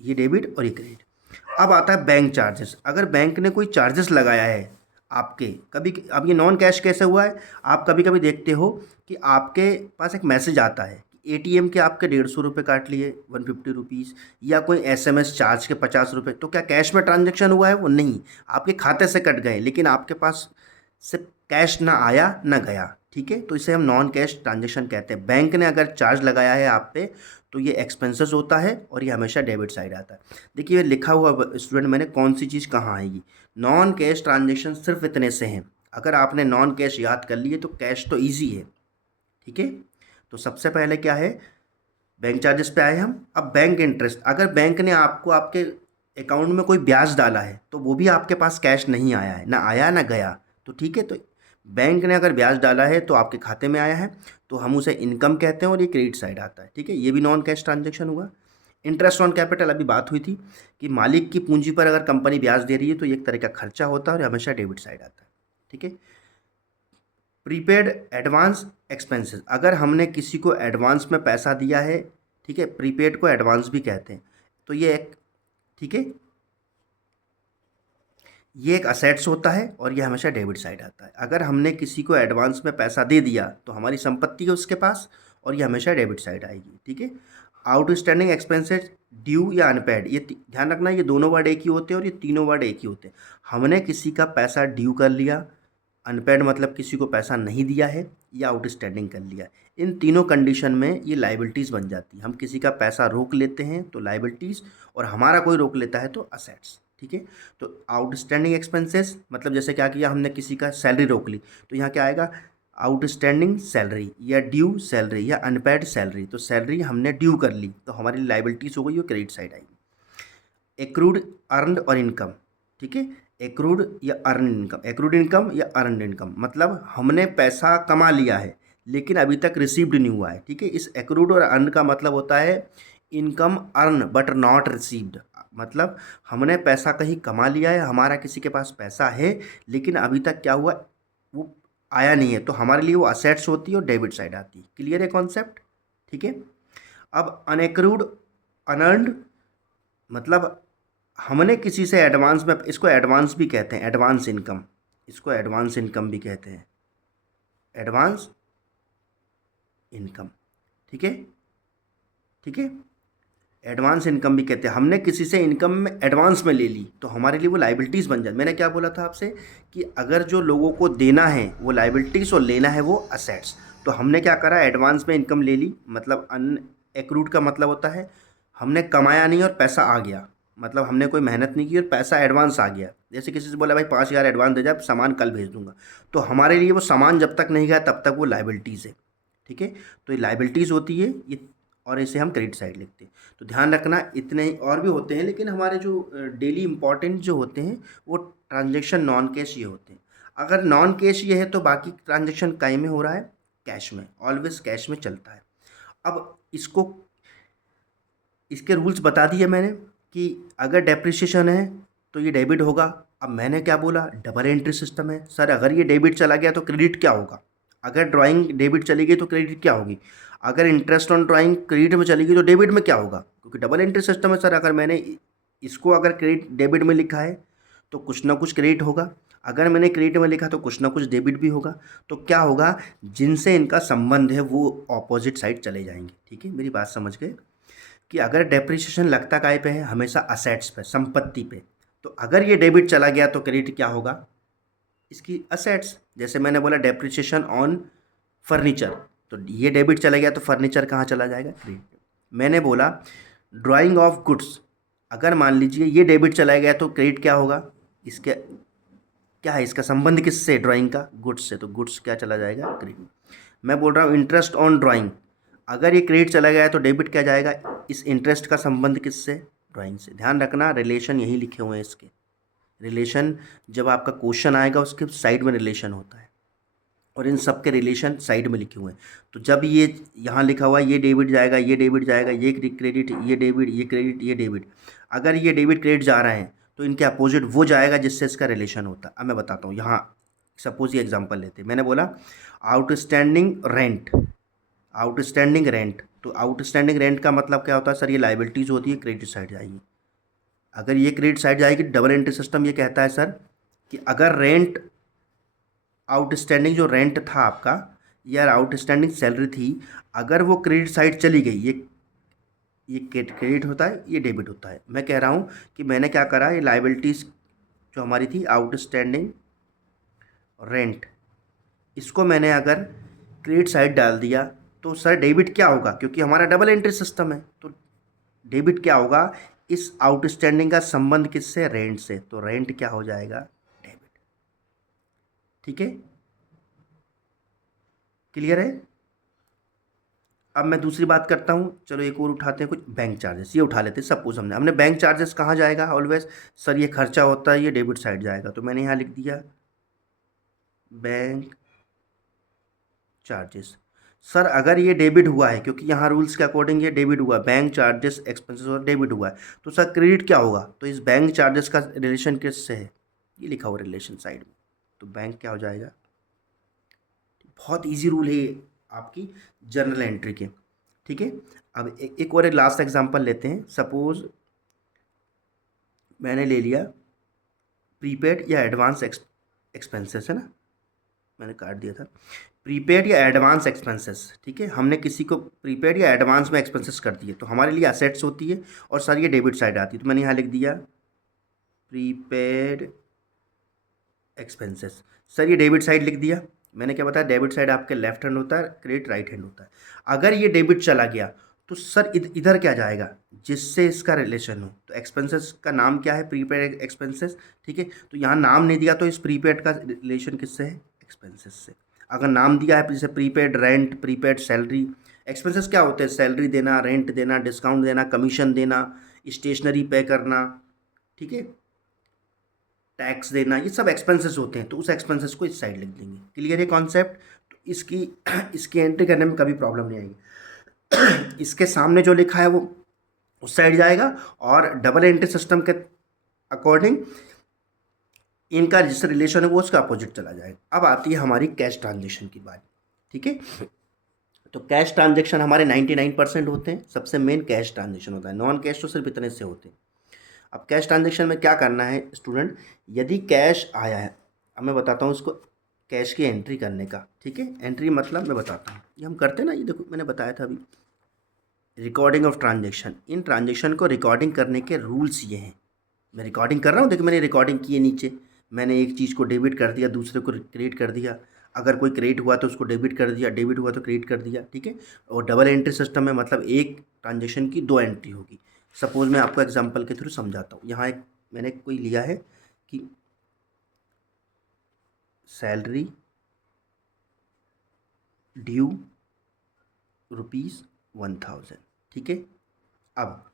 ये डेबिट और ये क्रेडिट। अब आता है बैंक चार्जेस। अगर बैंक ने कोई चार्जेस लगाया है आपके, कभी, अब ये नॉन कैश कैसे हुआ है, आप कभी कभी देखते हो कि आपके पास एक मैसेज आता है कि एटीएम के आपके 150 रुपये काट लिए, 150 रुपीज़, या कोई एसएमएस चार्ज के 50 रुपये। तो क्या कैश में ट्रांजेक्शन हुआ है, वो नहीं, आपके खाते से कट गए, लेकिन आपके पास से कैश ना आया ना गया, ठीक है, तो इसे हम नॉन कैश ट्रांजेक्शन कहते हैं। बैंक ने अगर चार्ज लगाया है आप पे तो ये एक्सपेंसेस होता है और ये हमेशा डेबिट साइड आता है। देखिए ये लिखा हुआ स्टूडेंट मैंने कौन सी चीज़ कहाँ आएगी। नॉन कैश ट्रांजेक्शन सिर्फ इतने से हैं। अगर आपने नॉन कैश याद कर लिए तो कैश तो ईजी है। ठीक है, तो सबसे पहले क्या है, बैंक चार्जेस पे आए हम। अब बैंक इंटरेस्ट, अगर बैंक ने आपको आपके अकाउंट में कोई ब्याज डाला है तो वो भी आपके पास कैश नहीं आया है, ना आया ना गया। तो ठीक है, तो बैंक ने अगर ब्याज डाला है तो आपके खाते में आया है, तो हम उसे इनकम कहते हैं और ये क्रेडिट साइड आता है। ठीक है, ये भी नॉन कैश ट्रांजेक्शन हुआ। इंटरेस्ट ऑन कैपिटल, अभी बात हुई थी कि मालिक की पूंजी पर अगर कंपनी ब्याज दे रही है तो ये एक तरह का खर्चा होता है और हमेशा डेबिट साइड आता है। ठीक है, प्रीपेड एडवांस एक्सपेंसेस, अगर हमने किसी को एडवांस में पैसा दिया है, ठीक है, प्रीपेड को एडवांस भी कहते हैं, तो ये एक, ठीक है, ये एक असेट्स होता है और ये हमेशा डेबिट साइड आता है। अगर हमने किसी को एडवांस में पैसा दे दिया तो हमारी संपत्ति है उसके पास और ये हमेशा डेबिट साइड आएगी। ठीक है, आउटस्टैंडिंग एक्सपेंसेस, ड्यू या अनपेड, ये ध्यान रखना, ये दोनों वर्ड एक ही होते हैं और ये तीनों वर्ड एक ही होते हैं। हमने किसी का पैसा ड्यू कर लिया, अनपेड मतलब किसी को पैसा नहीं दिया है, या आउटस्टैंडिंग कर लिया, इन तीनों कंडीशन में ये लाइबिलिटीज़ बन जाती है। हम किसी का पैसा रोक लेते हैं तो लाइबिलिटीज़, और हमारा कोई रोक लेता है तो असेट्स। ठीक है, तो आउटस्टैंडिंग एक्सपेंसेस मतलब जैसे क्या किया हमने, किसी का सैलरी रोक ली तो यहाँ क्या आएगा, आउटस्टैंडिंग सैलरी या ड्यू सैलरी या अनपेड सैलरी। तो सैलरी हमने ड्यू कर ली तो हमारी लाइबिलिटीज़ हो गई, वो क्रेडिट साइड आएगी। एक्रूड अर्नड और इनकम, ठीक है, एक्रूड या अर्न इनकम, एक्रूड इनकम या अर्नड इनकम मतलब हमने पैसा कमा लिया है लेकिन अभी तक रिसीव्ड नहीं हुआ है। ठीक है, इस एक्रूड और अर्न का मतलब होता है income earn but not received, मतलब हमने पैसा कहीं कमा लिया है, हमारा किसी के पास पैसा है लेकिन अभी तक क्या हुआ, वो आया नहीं है, तो हमारे लिए वो असेट्स होती है और डेबिट साइड आती है। क्लियर है कॉन्सेप्ट? ठीक है, अब अनएक्रूड अनअर्न्ड मतलब हमने किसी से एडवांस में, इसको एडवांस भी कहते हैं, एडवांस इनकम, इसको एडवांस इनकम भी कहते हैं, एडवांस इनकम। ठीक है, ठीक है, एडवांस इनकम भी कहते हैं। हमने किसी से इनकम में एडवांस में ले ली तो हमारे लिए वो लाइबिलिटीज़ बन जाती। मैंने क्या बोला था आपसे कि अगर जो लोगों को देना है वो लाइबिलिटीज़ और लेना है वो असेट्स, तो हमने क्या करा, एडवांस में इनकम ले ली, मतलब अन एक्रूड का मतलब होता है हमने कमाया नहीं और पैसा आ गया, मतलब हमने कोई मेहनत नहीं की और पैसा एडवांस आ गया। जैसे किसी से बोला भाई 5,000 एडवांस दे जा, सामान कल भेज दूंगा, तो हमारे लिए वो सामान जब तक नहीं गया तब तक वो लाइबिलिटीज़ है। ठीक है, तो ये लाइबिलिटीज़ होती है ये, और इसे हम क्रेडिट साइड लिखते हैं। तो ध्यान रखना, इतने ही और भी होते हैं लेकिन हमारे जो डेली इंपॉर्टेंट जो होते हैं वो ट्रांजेक्शन नॉन कैश ये होते हैं। अगर नॉन कैश ये है तो बाकी ट्रांजेक्शन काई में हो रहा है, कैश में, ऑलवेज कैश में चलता है। अब इसको, इसके रूल्स बता दिए मैंने कि अगर डेप्रिसिएशन है तो ये डेबिट होगा। अब मैंने क्या बोला, डबल एंट्री सिस्टम है। सर अगर ये डेबिट चला गया तो क्रेडिट क्या होगा, अगर ड्राइंग डेबिट चली गई तो क्रेडिट क्या होगी, अगर इंटरेस्ट ऑन ड्राइंग क्रेडिट में चली गई तो डेबिट में क्या होगा, क्योंकि डबल एंट्री सिस्टम है। सर अगर मैंने इसको अगर क्रेडिट डेबिट में लिखा है तो कुछ ना कुछ क्रेडिट होगा, अगर मैंने क्रेडिट में लिखा तो कुछ ना कुछ डेबिट भी होगा। तो क्या होगा, जिनसे इनका संबंध है वो ऑपोजिट साइड चले जाएंगे। ठीक है, मेरी बात समझ गए कि अगर डेप्रिसिएशन लगता काय पे है, हमेशा असेट्स पे, संपत्ति पे, तो अगर ये डेबिट चला गया तो क्रेडिट क्या होगा, इसकी असेट्स। जैसे मैंने बोला डेप्रिसिएशन ऑन फर्नीचर, तो ये डेबिट चला गया तो फर्नीचर कहाँ चला जाएगा, क्रेडिट। मैंने बोला ड्राइंग ऑफ गुड्स, अगर मान लीजिए ये डेबिट चला गया तो क्रेडिट क्या होगा, इसके क्या है, इसका संबंध किससे, ड्राइंग का, गुड्स से, तो गुड्स क्या चला जाएगा, क्रेडिट। मैं बोल रहा हूँ इंटरेस्ट ऑन ड्राइंग, अगर ये क्रेडिट चला गया तो डेबिट क्या जाएगा, इस इंटरेस्ट का संबंध किससे, ड्राइंग से। ध्यान रखना, रिलेशन यही लिखे हुए हैं इसके, रिलेशन जब आपका क्वेश्चन आएगा उसके साइड में रिलेशन होता है और इन सब के रिलेशन साइड में लिखे हुए हैं। तो जब ये यहाँ लिखा हुआ है ये डेबिट जाएगा, ये डेबिट जाएगा, ये क्रेडिट, ये डेबिट, ये क्रेडिट, ये डेबिट, अगर ये डेबिट क्रेडिट जा रहे हैं तो इनके अपोजिट वो जाएगा जिससे इसका रिलेशन होता है। अब मैं बताता हूँ, यहाँ सपोज ये एग्जांपल लेते हैं, मैंने बोला आउटस्टैंडिंग रेंट, आउटस्टैंडिंग रेंट, तो आउटस्टैंडिंग रेंट का मतलब क्या होता है, सर ये लाइबिलिटीज़ होती है, क्रेडिट साइड जाएगी। अगर ये क्रेडिट साइड जाएगी, डबल एंट्री सिस्टम ये कहता है सर कि अगर रेंट आउटस्टैंडिंग जो रेंट था आपका या आउटस्टैंडिंग सैलरी थी, अगर वो क्रेडिट साइड चली गई, ये क्रेडिट होता है, ये डेबिट होता है। मैं कह रहा हूँ कि मैंने क्या करा, ये लाइबिलिटीज़ जो हमारी थी आउटस्टैंडिंग रेंट, इसको मैंने अगर क्रेडिट साइड डाल दिया तो सर डेबिट क्या होगा, क्योंकि हमारा डबल एंट्री सिस्टम है तो डेबिट क्या होगा, इस आउटस्टैंडिंग का संबंध किससे, रेंट से, तो रेंट क्या हो जाएगा, डेबिट। ठीक है, क्लियर है। अब मैं दूसरी बात करता हूँ, चलो एक और उठाते हैं, कुछ बैंक चार्जेस, ये उठा लेते हैं। सपोज हमने बैंक चार्जेस कहाँ जाएगा ऑलवेज, सर ये खर्चा होता है, ये डेबिट साइड जाएगा, तो मैंने यहाँ लिख दिया बैंक चार्जेस। सर अगर ये डेबिट हुआ है, क्योंकि यहाँ रूल्स के अकॉर्डिंग ये डेबिट हुआ, बैंक चार्जेस एक्सपेंसेस और डेबिट हुआ है, तो सर क्रेडिट क्या होगा, तो इस बैंक चार्जेस का रिलेशन किससे है, ये लिखा हुआ रिलेशन साइड में, तो बैंक क्या हो जाएगा। बहुत इजी रूल है ये आपकी जर्नल एंट्री के। ठीक है, अब एक और एक लास्ट एग्जांपल लेते हैं। सपोज मैंने ले लिया प्रीपेड या एडवांस एक्सपेंसेस, है ना, मैंने काट दिया था, प्रीपेड या एडवांस एक्सपेंसेस। ठीक है, हमने किसी को प्रीपेड या एडवांस में एक्सपेंसेस कर दिए तो हमारे लिए असेट्स होती है और सर ये डेबिट साइड आती है, तो मैंने यहाँ लिख दिया प्रीपेड एक्सपेंसेस। सर ये डेबिट साइड लिख दिया, मैंने क्या बताया, डेबिट साइड आपके लेफ्ट हैंड होता है, क्रेडिट राइट हैंड होता है। अगर ये डेबिट चला गया तो सर इधर क्या जाएगा, जिससे इसका रिलेशन हो, तो एक्सपेंसेस का नाम क्या है, प्रीपेड एक्सपेंसेस। ठीक है, तो यहाँ नाम नहीं दिया तो इस प्रीपेड का रिलेशन किससे है, एक्सपेंसेस से। अगर नाम दिया है जैसे prepaid rent, prepaid salary, expenses क्या होते हैं, सैलरी देना, रेंट देना, डिस्काउंट देना, कमीशन देना, स्टेशनरी पे करना, ठीक है, टैक्स देना, ये सब एक्सपेंसेस होते हैं, तो उस एक्सपेंसेस को इस साइड लिख देंगे। क्लियर है कॉन्सेप्ट, तो इसकी इसकी एंट्री करने में कभी प्रॉब्लम नहीं आएगी। इसके सामने जो लिखा है वो उस साइड जाएगा और डबल एंट्री सिस्टम के अकॉर्डिंग इनका जिससे रिलेशन है वो उसका अपोजिट चला जाएगा। अब आती है हमारी कैश ट्रांजेक्शन की बात। ठीक है, तो कैश ट्रांजेक्शन हमारे 99% होते हैं, सबसे मेन कैश ट्रांजेक्शन होता है, नॉन कैश तो सिर्फ इतने से होते हैं। अब कैश ट्रांजेक्शन में क्या करना है स्टूडेंट, यदि कैश आया है, अब मैं बताता हूँ इसको कैश की एंट्री करने का। ठीक है, एंट्री मतलब मैं बताता हूँ, ये हम करते हैं ना, ये देखो मैंने बताया था अभी, recording of transaction. In transaction को रिकॉर्डिंग करने के रूल्स ये हैं, मैं रिकॉर्डिंग कर रहा हूँ, देखो मैंने रिकॉर्डिंग की है, नीचे मैंने एक चीज़ को डेबिट कर दिया, दूसरे को क्रेडिट कर दिया, अगर कोई क्रेडिट हुआ तो उसको डेबिट कर दिया, डेबिट हुआ तो क्रेडिट कर दिया। ठीक है, और डबल एंट्री सिस्टम में मतलब एक ट्रांजेक्शन की दो एंट्री होगी। सपोज मैं आपको एग्जांपल के थ्रू समझाता हूँ। यहाँ एक मैंने कोई लिया है कि सैलरी ड्यू ₹1000। ठीक है, अब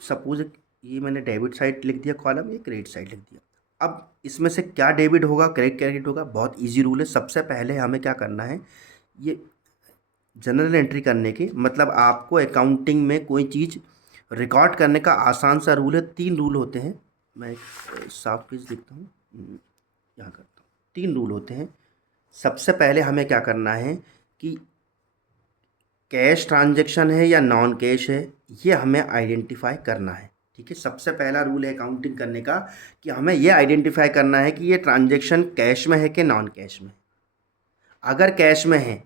सपोज ये मैंने डेबिट साइड लिख दिया कॉलम, ये क्रेडिट साइड लिख दिया। अब इसमें से क्या डेबिट होगा, क्रेडिट होगा, बहुत इजी रूल है। सबसे पहले हमें क्या करना है, ये जनरल एंट्री करने के मतलब आपको अकाउंटिंग में कोई चीज़ रिकॉर्ड करने का आसान सा रूल है। 3 रूल होते हैं, मैं एक साफ पेज देखता हूँ, यहाँ करता हूँ। 3 रूल होते हैं। सबसे पहले हमें क्या करना है कि कैश ट्रांजैक्शन है या नॉन कैश है, ये हमें आइडेंटिफाई करना है। ठीक है, सबसे पहला रूल है अकाउंटिंग करने का कि हमें ये आइडेंटिफाई करना है कि ये ट्रांजैक्शन कैश में है कि नॉन कैश में। अगर कैश में है,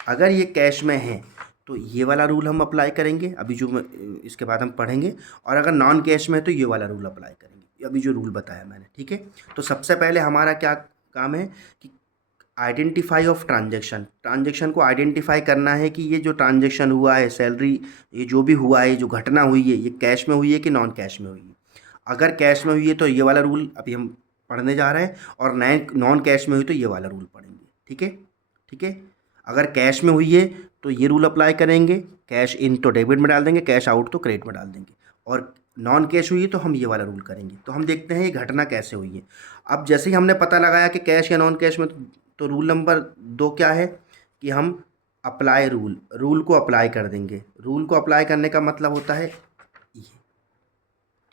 अगर ये कैश में है तो ये वाला रूल हम अप्लाई करेंगे, अभी जो इसके बाद हम पढ़ेंगे। और अगर नॉन कैश में है तो ये वाला रूल अप्लाई करेंगे, अभी जो रूल बताया मैंने। ठीक है, तो सबसे पहले हमारा क्या काम है कि आइडेंटिफाई ऑफ ट्रांजैक्शन, ट्रांजैक्शन को आइडेंटिफाई करना है कि ये जो ट्रांजैक्शन हुआ है, सैलरी, ये जो भी हुआ है, जो घटना हुई है, ये कैश में हुई है कि नॉन कैश में हुई है। अगर कैश में हुई है तो ये वाला रूल अभी हम पढ़ने जा रहे हैं, और नॉन कैश में हुई तो ये वाला रूल पढ़ेंगे। ठीक है, ठीक है, अगर कैश में हुई है तो ये रूल अप्लाई करेंगे, कैश इन तो डेबिट में डाल देंगे, कैश आउट तो क्रेडिट में डाल देंगे। और नॉन कैश हुई है तो हम ये वाला रूल करेंगे। तो हम देखते हैं ये घटना कैसे हुई है। अब जैसे ही हमने पता लगाया कि कैश या नॉन कैश में, तो रूल नंबर 2 क्या है कि हम अप्लाई रूल को अप्लाई कर देंगे। रूल को अप्लाई करने का मतलब होता है ये।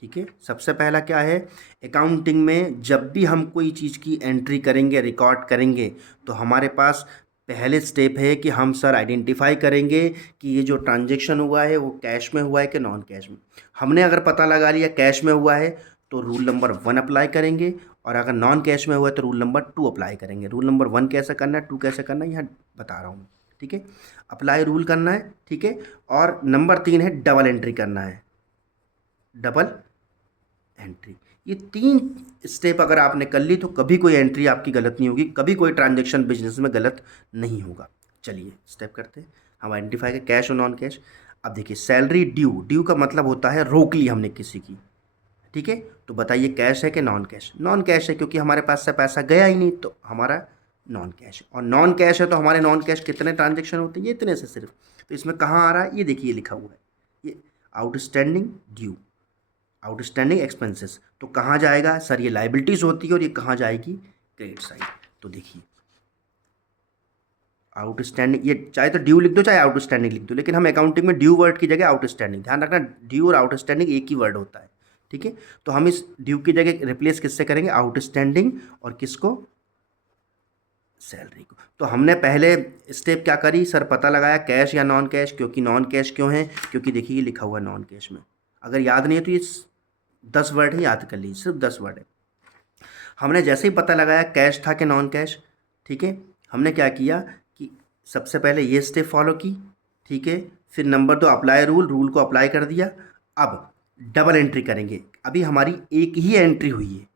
ठीक है, सबसे पहला क्या है, अकाउंटिंग में जब भी हम कोई चीज़ की एंट्री करेंगे, रिकॉर्ड करेंगे, तो हमारे पास पहले स्टेप है कि हम सर आइडेंटिफाई करेंगे कि ये जो ट्रांजैक्शन हुआ है वो कैश में हुआ है कि नॉन कैश में। हमने अगर पता लगा लिया कैश में हुआ है तो रूल नंबर 1 अप्लाई करेंगे, और अगर नॉन कैश में हुआ है तो रूल नंबर 2 अप्लाई करेंगे। रूल नंबर 1 कैसे करना है, 2 कैसे करना है, यहाँ बता रहा हूँ। ठीक है, अप्लाई रूल करना है। ठीक है, और नंबर 3 है डबल एंट्री करना है, डबल एंट्री। ये 3 स्टेप अगर आपने कर ली तो कभी कोई एंट्री आपकी गलत नहीं होगी, कभी कोई ट्रांजेक्शन बिजनेस में गलत नहीं होगा। चलिए स्टेप करते हैं। हम आइडेंटिफाई करें कैश और नॉन कैश। अब देखिए सैलरी ड्यू, ड्यू का मतलब होता है रोक ली हमने किसी की, ठीक है। तो बताइए कैश है कि नॉन कैश? नॉन कैश है, क्योंकि हमारे पास से पैसा गया ही नहीं, तो हमारा नॉन कैश। और नॉन कैश है तो हमारे नॉन कैश कितने ट्रांजेक्शन होते हैं? ये इतने से सिर्फ। तो इसमें कहाँ आ रहा है? ये देखिए लिखा हुआ है, ये आउटस्टैंडिंग ड्यू, आउटस्टैंडिंग एक्सपेंसेस। तो कहाँ जाएगा सर? ये लाइबिलिटीज़ होती है, और ये कहाँ जाएगी? Credit side. तो देखिए आउटस्टैंडिंग, ये चाहे तो ड्यू लिख दो चाहे आउटस्टैंडिंग लिख दो, लेकिन हम अकाउंटिंग में ड्यू वर्ड की जगह आउटस्टैंडिंग, ध्यान रखना ड्यू और आउटस्टैंडिंग एक ही वर्ड होता है, ठीक है। तो हम इस ड्यू की जगह रिप्लेस किससे करेंगे? आउटस्टैंडिंग, और किसको? सैलरी को। तो हमने पहले स्टेप क्या करी सर? पता लगाया कैश या नॉन कैश। क्योंकि नॉन कैश क्यों है? क्योंकि देखिए ये लिखा हुआ है नॉन कैश में। अगर याद नहीं है तो ये 10 वर्ड ही याद कर लीजिए, सिर्फ 10 वर्ड है। हमने जैसे ही पता लगाया कैश था कि नॉन कैश, ठीक है, हमने क्या किया कि सबसे पहले ये स्टेप फॉलो की, ठीक है। फिर नंबर 2 अप्लाई रूल, रूल को अप्लाई कर दिया। अब डबल एंट्री करेंगे। अभी हमारी एक ही एंट्री हुई है,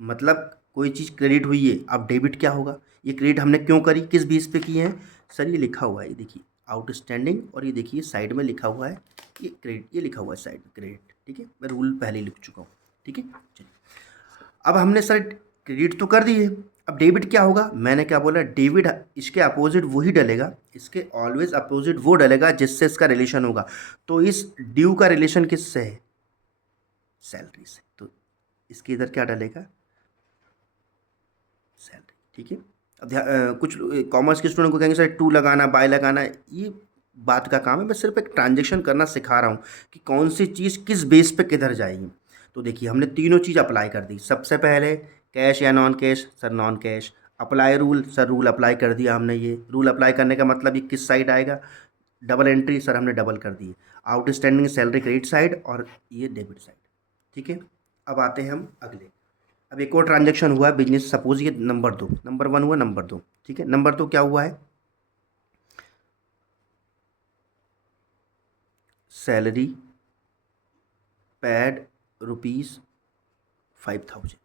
मतलब कोई चीज़ क्रेडिट हुई है। अब डेबिट क्या होगा? ये क्रेडिट हमने क्यों करी, किस बेस पे की है सर? ये लिखा हुआ है, ये देखिए आउटस्टैंडिंग, और ये देखिए साइड में लिखा हुआ है ये क्रेडिट, ये लिखा हुआ है साइड में क्रेडिट, ठीक है। मैं रूल पहले ही लिख चुका हूँ, ठीक है। चलिए अब हमने सर क्रेडिट तो कर दी है, अब डेबिट क्या होगा? मैंने क्या बोला? डेबिट इसके अपोजिट वही डलेगा, इसके ऑलवेज अपोजिट वो डलेगा जिससे इसका रिलेशन होगा। तो इस ड्यू का रिलेशन किससे है? सैलरी से। तो इसके इधर क्या डलेगा? सैलरी, ठीक है। अब कुछ कॉमर्स के स्टूडेंट को कहेंगे सर टू लगाना, बाय लगाना, ये बात का काम है। मैं सिर्फ एक ट्रांजेक्शन करना सिखा रहा हूँ कि कौन सी चीज़ किस बेस पे किधर जाएगी। तो देखिए हमने तीनों चीज़ अप्लाई कर दी। सबसे पहले कैश या non cash? Sir non cash. Apply rule, sir rule apply कर दिया हमने। ये रूल अप्लाई करने का मतलब ये किस साइड आएगा? डबल एंट्री, सर हमने डबल कर दी। आउटस्टैंडिंग सैलरी क्रेडिट साइड, और ये डेबिट साइड, ठीक है। अब आते हैं हम अगले। अब एक और ट्रांजेक्शन हुआ है बिजनेस, सपोज ये नंबर 2, नंबर 1 हुआ, नंबर 2, ठीक है। नंबर 2 क्या हुआ है? Salary pad ₹5,000।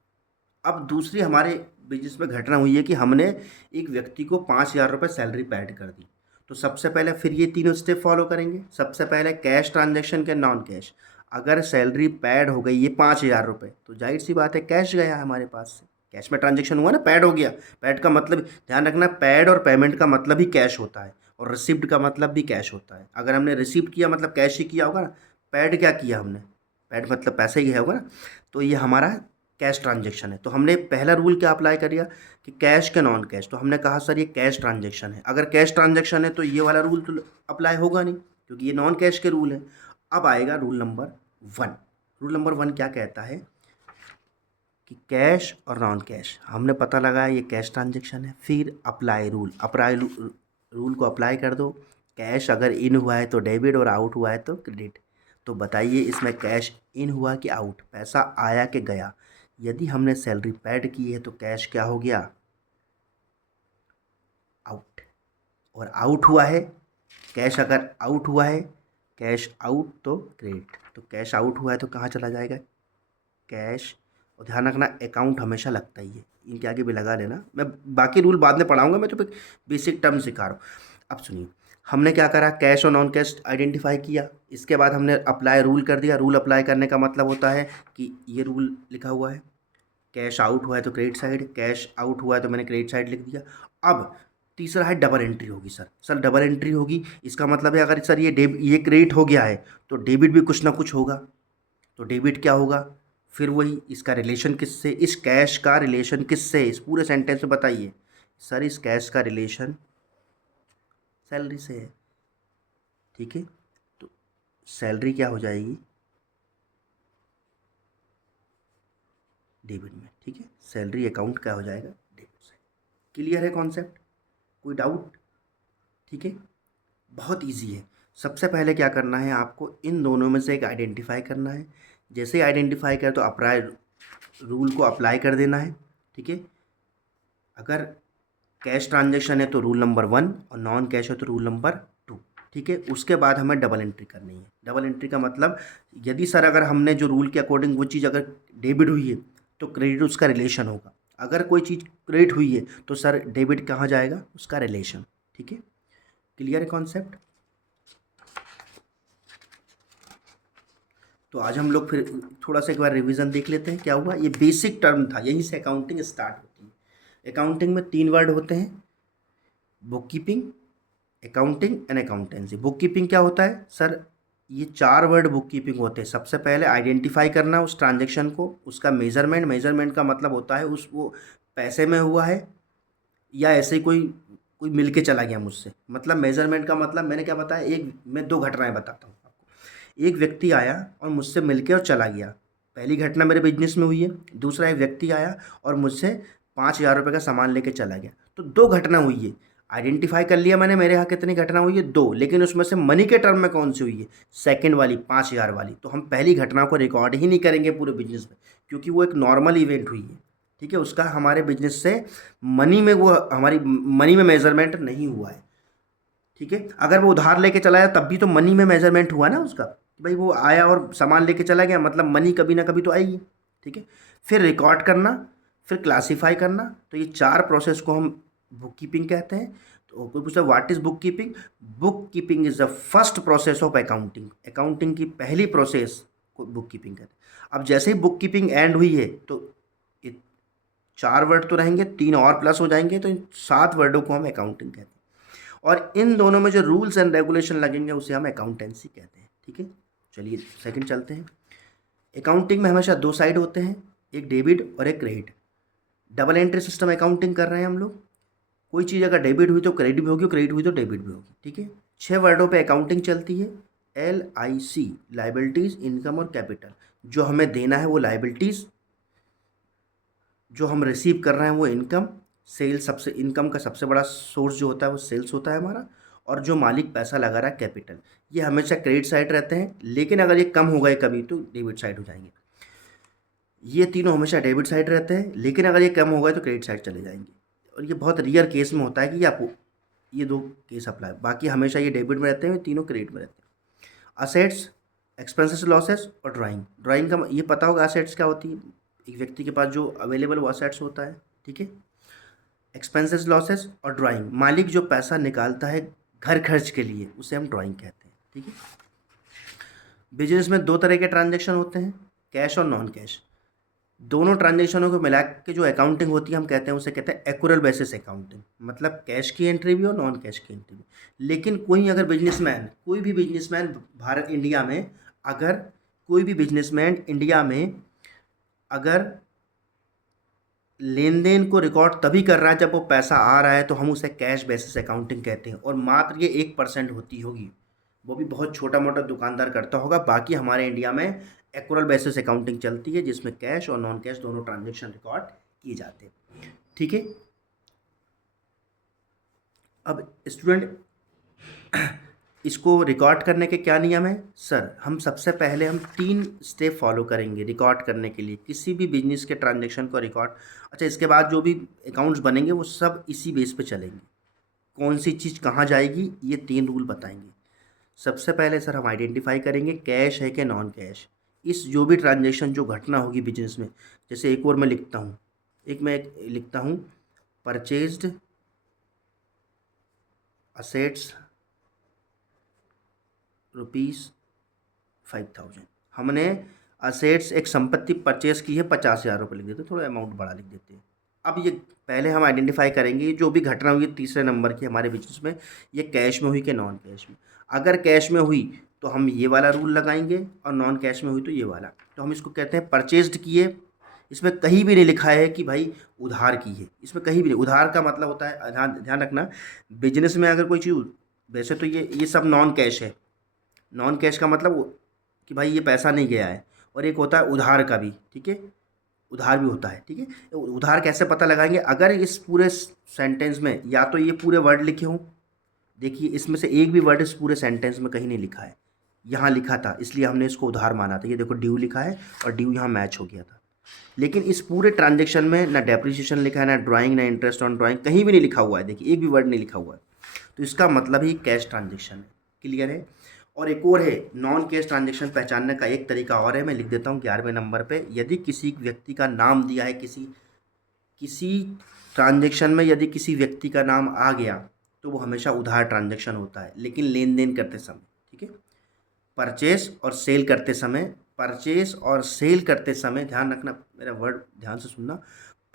अब दूसरी हमारे बिजनेस में घटना हुई है कि हमने एक व्यक्ति को 5,000 सैलरी पैड कर दी। तो सबसे पहले फिर ये तीनों स्टेप फॉलो करेंगे। सबसे पहले कैश ट्रांजेक्शन के नॉन कैश। अगर सैलरी पैड हो गई ये 5,000 तो जाहिर सी बात है कैश गया हमारे पास से, कैश में ट्रांजेक्शन हुआ ना, पैड हो गया। पैड का मतलब ध्यान रखना, पैड और पेमेंट का मतलब ही कैश होता है, और रिसिप्ट का मतलब भी कैश होता है। अगर हमने रिसिप्ट किया मतलब कैश ही किया होगा ना, पैड क्या किया हमने? पैड मतलब पैसे ही गया होगा ना। तो ये हमारा कैश ट्रांजेक्शन है। तो हमने पहला रूल क्या अप्लाई कर दिया कि कैश के नॉन कैश। तो हमने कहा सर ये कैश ट्रांजेक्शन है, अगर कैश ट्रांजेक्शन है तो ये वाला रूल तो अप्लाई होगा नहीं, क्योंकि ये नॉन कैश के रूल है। अब आएगा रूल नंबर 1। रूल नंबर 1 क्या कहता है कि कैश और नॉन कैश हमने पता लगाया ये कैश ट्रांजेक्शन है। फिर अप्लाई रूल, अप्लाई रूल को अप्लाई कर दो। कैश अगर इन हुआ है तो डेबिट, और आउट हुआ है तो क्रेडिट। तो बताइए इसमें कैश इन हुआ कि आउट, पैसा आया कि गया? यदि हमने सैलरी पैड की है तो कैश क्या हो गया? आउट। और आउट हुआ है कैश, अगर आउट हुआ है कैश आउट तो क्रेडिट। तो कैश आउट हुआ है तो कहाँ चला जाएगा? कैश। और ध्यान रखना अकाउंट हमेशा लगता ही है, इनके आगे भी लगा लेना। मैं बाकी रूल बाद में पढ़ाऊंगा, मैं तो बेसिक टर्म सिखा रहा हूँ। अब सुनिए हमने क्या करा, कैश और नॉन कैश आइडेंटिफाई किया। इसके बाद हमने अप्लाई रूल कर दिया। रूल अप्लाई करने का मतलब होता है कि ये रूल लिखा हुआ है, कैश आउट हुआ है तो क्रेडिट साइड, कैश आउट हुआ है तो मैंने क्रेडिट साइड लिख दिया। अब तीसरा है डबल एंट्री होगी। सर डबल एंट्री होगी, इसका मतलब है अगर सर ये क्रेडिट हो गया है तो डेबिट भी कुछ ना कुछ होगा। तो डेबिट क्या होगा? फिर वही, इसका रिलेशन किससे? इस कैश का रिलेशन किससे? इस पूरे सेंटेंस में बताइए। सर इस कैश का रिलेशन सैलरी से है, ठीक है। तो सैलरी क्या हो जाएगी? डेबिट में, ठीक है। सैलरी अकाउंट क्या हो जाएगा? डेबिट से। क्लियर है कॉन्सेप्ट? कोई डाउट? ठीक है, बहुत इजी है। सबसे पहले क्या करना है आपको, इन दोनों में से एक आइडेंटिफाई करना है। जैसे ही आइडेंटिफाई कर तो अप्लाई रूल को अप्लाई कर देना है, ठीक है। अगर कैश ट्रांजेक्शन है तो रूल नंबर 1, और नॉन कैश है तो रूल नंबर 2, ठीक है। उसके बाद हमें डबल एंट्री करनी है। डबल एंट्री का मतलब, यदि सर अगर हमने जो रूल के अकॉर्डिंग वो चीज़ अगर डेबिट हुई है तो क्रेडिट उसका रिलेशन होगा। अगर कोई चीज़ क्रेडिट हुई है तो सर डेबिट कहाँ जाएगा, उसका रिलेशन। ठीक है, क्लियर है कॉन्सेप्ट। तो आज हम लोग फिर थोड़ा सा एक बार रिवीजन देख लेते हैं क्या हुआ। ये बेसिक टर्म था, यहीं से अकाउंटिंग स्टार्ट होती है। अकाउंटिंग में 3 वर्ड होते हैं, book keeping, accounting and accountancy. Book keeping क्या होता है सर, ये 4 वर्ड बुक कीपिंग होते हैं। सबसे पहले आइडेंटिफाई करना उस ट्रांजेक्शन को, उसका मेजरमेंट, मेजरमेंट का मतलब होता है उस वो पैसे में हुआ है या ऐसे ही कोई कोई मिल के चला गया मुझसे। मतलब मेजरमेंट का मतलब मैंने क्या बताया, मैं 2 घटनाएं बताता हूँ आपको। एक व्यक्ति आया और मुझसे मिल के और चला गया, पहली घटना मेरे बिजनेस में हुई है। दूसरा, एक व्यक्ति आया और मुझसे 5,000 रुपये का सामान लेके चला गया। तो 2 घटना हुई है। आइडेंटिफाई कर लिया मैंने मेरे यहाँ कितनी घटना हुई है, 2, लेकिन उसमें से मनी के टर्म में कौन सी हुई है, सेकंड वाली 5,000 वाली। तो हम पहली घटना को रिकॉर्ड ही नहीं करेंगे पूरे बिजनेस में, क्योंकि वो एक नॉर्मल इवेंट हुई है। ठीक है, उसका हमारे बिजनेस से मनी में, वो हमारी मनी में मेजरमेंट नहीं हुआ है। ठीक है, अगर वो उधार लेके चला गया तब भी तो मनी में मेजरमेंट हुआ ना उसका, कि भाई वो आया और सामान लेके चला गया, मतलब मनी कभी ना कभी तो आएगी। ठीक है, फिर रिकॉर्ड करना, फिर क्लासीफाई करना। तो ये 4 प्रोसेस को हम बुक कीपिंग कहते हैं। तो कोई पूछता है what is book keeping. Book keeping is the first process of accounting. Accounting की पहली प्रोसेस को बुक कीपिंग कहते हैं। अब जैसे ही बुक कीपिंग एंड हुई है तो ये 4 वर्ड तो रहेंगे, 3 और प्लस हो जाएंगे, तो इन 7 वर्डों को हम अकाउंटिंग कहते हैं। और इन दोनों में जो रूल्स एंड रेगुलेशन लगेंगे उसे हम अकाउंटेंसी कहते हैं। ठीक है, चलिए सेकंड चलते हैं। अकाउंटिंग में हमेशा 2 साइड होते हैं, एक डेबिट और एक credit. Double entry system accounting कर रहे हैं हम लोग। कोई चीज़ अगर डेबिट हुई तो क्रेडिट भी होगी, क्रेडिट हुई तो डेबिट भी होगी। ठीक है, 6 वर्डों पे अकाउंटिंग चलती है। LIC, लाइबिलिटीज़, इनकम और कैपिटल। जो हमें देना है वो लाइबिलिटीज़, जो हम रिसीव कर रहे हैं वो इनकम। सेल्स, सबसे इनकम का सबसे बड़ा सोर्स जो होता है वो सेल्स होता है हमारा। और जो मालिक पैसा लगा रहा है कैपिटल। ये हमेशा क्रेडिट साइड रहते हैं, लेकिन अगर ये कम हो गए कभी तो डेबिट साइड हो जाएंगे। ये तीनों हमेशा डेबिट साइड रहते हैं, लेकिन अगर ये कम हो गए तो क्रेडिट साइड चले जाएंगे। और ये बहुत रेयर केस में होता है कि आपको ये 2 केस अप्लाई, बाकी हमेशा ये डेबिट में रहते हैं, तीनों क्रेडिट में रहते हैं। असेट्स, एक्सपेंसेस, लॉसेस और ड्राइंग। ड्राइंग का ये पता होगा असेट्स क्या होती है, एक व्यक्ति के पास जो अवेलेबल वो असेट्स होता है। ठीक है, एक्सपेंसेस, लॉसेस और ड्राइंग। मालिक जो पैसा निकालता है घर खर्च के लिए उसे हम ड्राइंग कहते हैं। ठीक है, बिजनेस में 2 तरह के ट्रांजेक्शन होते हैं, कैश और नॉन कैश। दोनों ट्रांजेक्शनों को मिला के जो अकाउंटिंग होती है हम कहते हैं, उसे कहते हैं एक्यूरल बेसिस अकाउंटिंग। मतलब कैश की एंट्री भी और नॉन कैश की एंट्री भी। लेकिन कोई भी बिजनेसमैन भारत इंडिया में, अगर कोई भी बिजनेसमैन इंडिया में अगर लेन देन को रिकॉर्ड तभी कर रहा है जब वो पैसा आ रहा है, तो हम उसे कैश बेसिस अकाउंटिंग कहते हैं। और मात्र ये 1% होती होगी, वो भी बहुत छोटा मोटा दुकानदार करता होगा। बाकी हमारे इंडिया में एक्यूरल बेसिस अकाउंटिंग चलती है, जिसमें कैश और नॉन कैश दोनों ट्रांजेक्शन रिकॉर्ड किए जाते हैं। ठीक है, अब स्टूडेंट इसको रिकॉर्ड करने के क्या नियम है सर। हम सबसे पहले 3 स्टेप फॉलो करेंगे रिकॉर्ड करने के लिए, किसी भी बिजनेस के ट्रांजेक्शन को रिकॉर्ड। अच्छा, इसके बाद जो भी अकाउंट्स बनेंगे वो सब इसी बेस पे चलेंगे। कौन सी चीज़ कहाँ जाएगी, ये 3 रूल बताएंगे। सबसे पहले सर हम आइडेंटिफाई करेंगे कैश है कि नॉन कैश। इस जो भी ट्रांजेक्शन जो घटना होगी बिजनेस में, जैसे एक और मैं लिखता हूँ, परचेज्ड असेट्स ₹5,000। हमने असेट्स, एक संपत्ति परचेस की है, 50,000 रुपये लिख देते, थोड़ा अमाउंट बड़ा लिख देते हैं। अब ये पहले हम आइडेंटिफाई करेंगे जो भी घटना हुई तीसरे नंबर की हमारे बिजनेस में, ये कैश में हुई कि नॉन कैश में। अगर कैश में हुई तो हम ये वाला रूल लगाएंगे, और नॉन कैश में हुई तो ये वाला। तो हम इसको कहते हैं परचेज्ड किए। इसमें कहीं भी नहीं लिखा है कि भाई उधार की है, इसमें कहीं भी नहीं। उधार का मतलब होता है, ध्यान रखना, बिजनेस में अगर कोई चीज़, वैसे तो ये सब नॉन कैश है। नॉन कैश का मतलब कि भाई ये पैसा नहीं गया है। और एक होता है उधार का भी। ठीक है, उधार भी होता है। ठीक है, उधार कैसे पता लगाएंगे, अगर इस पूरे सेंटेंस में या तो ये पूरे वर्ड लिखे हों, देखिए इसमें से एक भी वर्ड इस पूरे सेंटेंस में कहीं नहीं लिखा है, यहाँ लिखा था इसलिए हमने इसको उधार माना था। ये देखो ड्यू लिखा है और ड्यू यहाँ मैच हो गया था। लेकिन इस पूरे ट्रांजेक्शन में ना डेप्रिसिएशन लिखा है, ना ड्राइंग, ना इंटरेस्ट ऑन ड्राइंग, कहीं भी नहीं लिखा हुआ है। देखिए एक भी वर्ड नहीं लिखा हुआ है, तो इसका मतलब ही कैश ट्रांजेक्शन है। क्लियर है। और एक और है नॉन कैश ट्रांजेक्शन पहचानने का एक तरीका और है, मैं लिख देता हूँ 11वें नंबर पे। यदि किसी व्यक्ति का नाम दिया है, किसी किसी ट्रांजेक्शन में यदि किसी व्यक्ति का नाम आ गया तो वो हमेशा उधार ट्रांजेक्शन होता है, लेकिन लेन देन करते समय, ठीक है, परचेस और सेल करते समय, परचेस और सेल करते समय ध्यान रखना, मेरा वर्ड ध्यान से सुनना,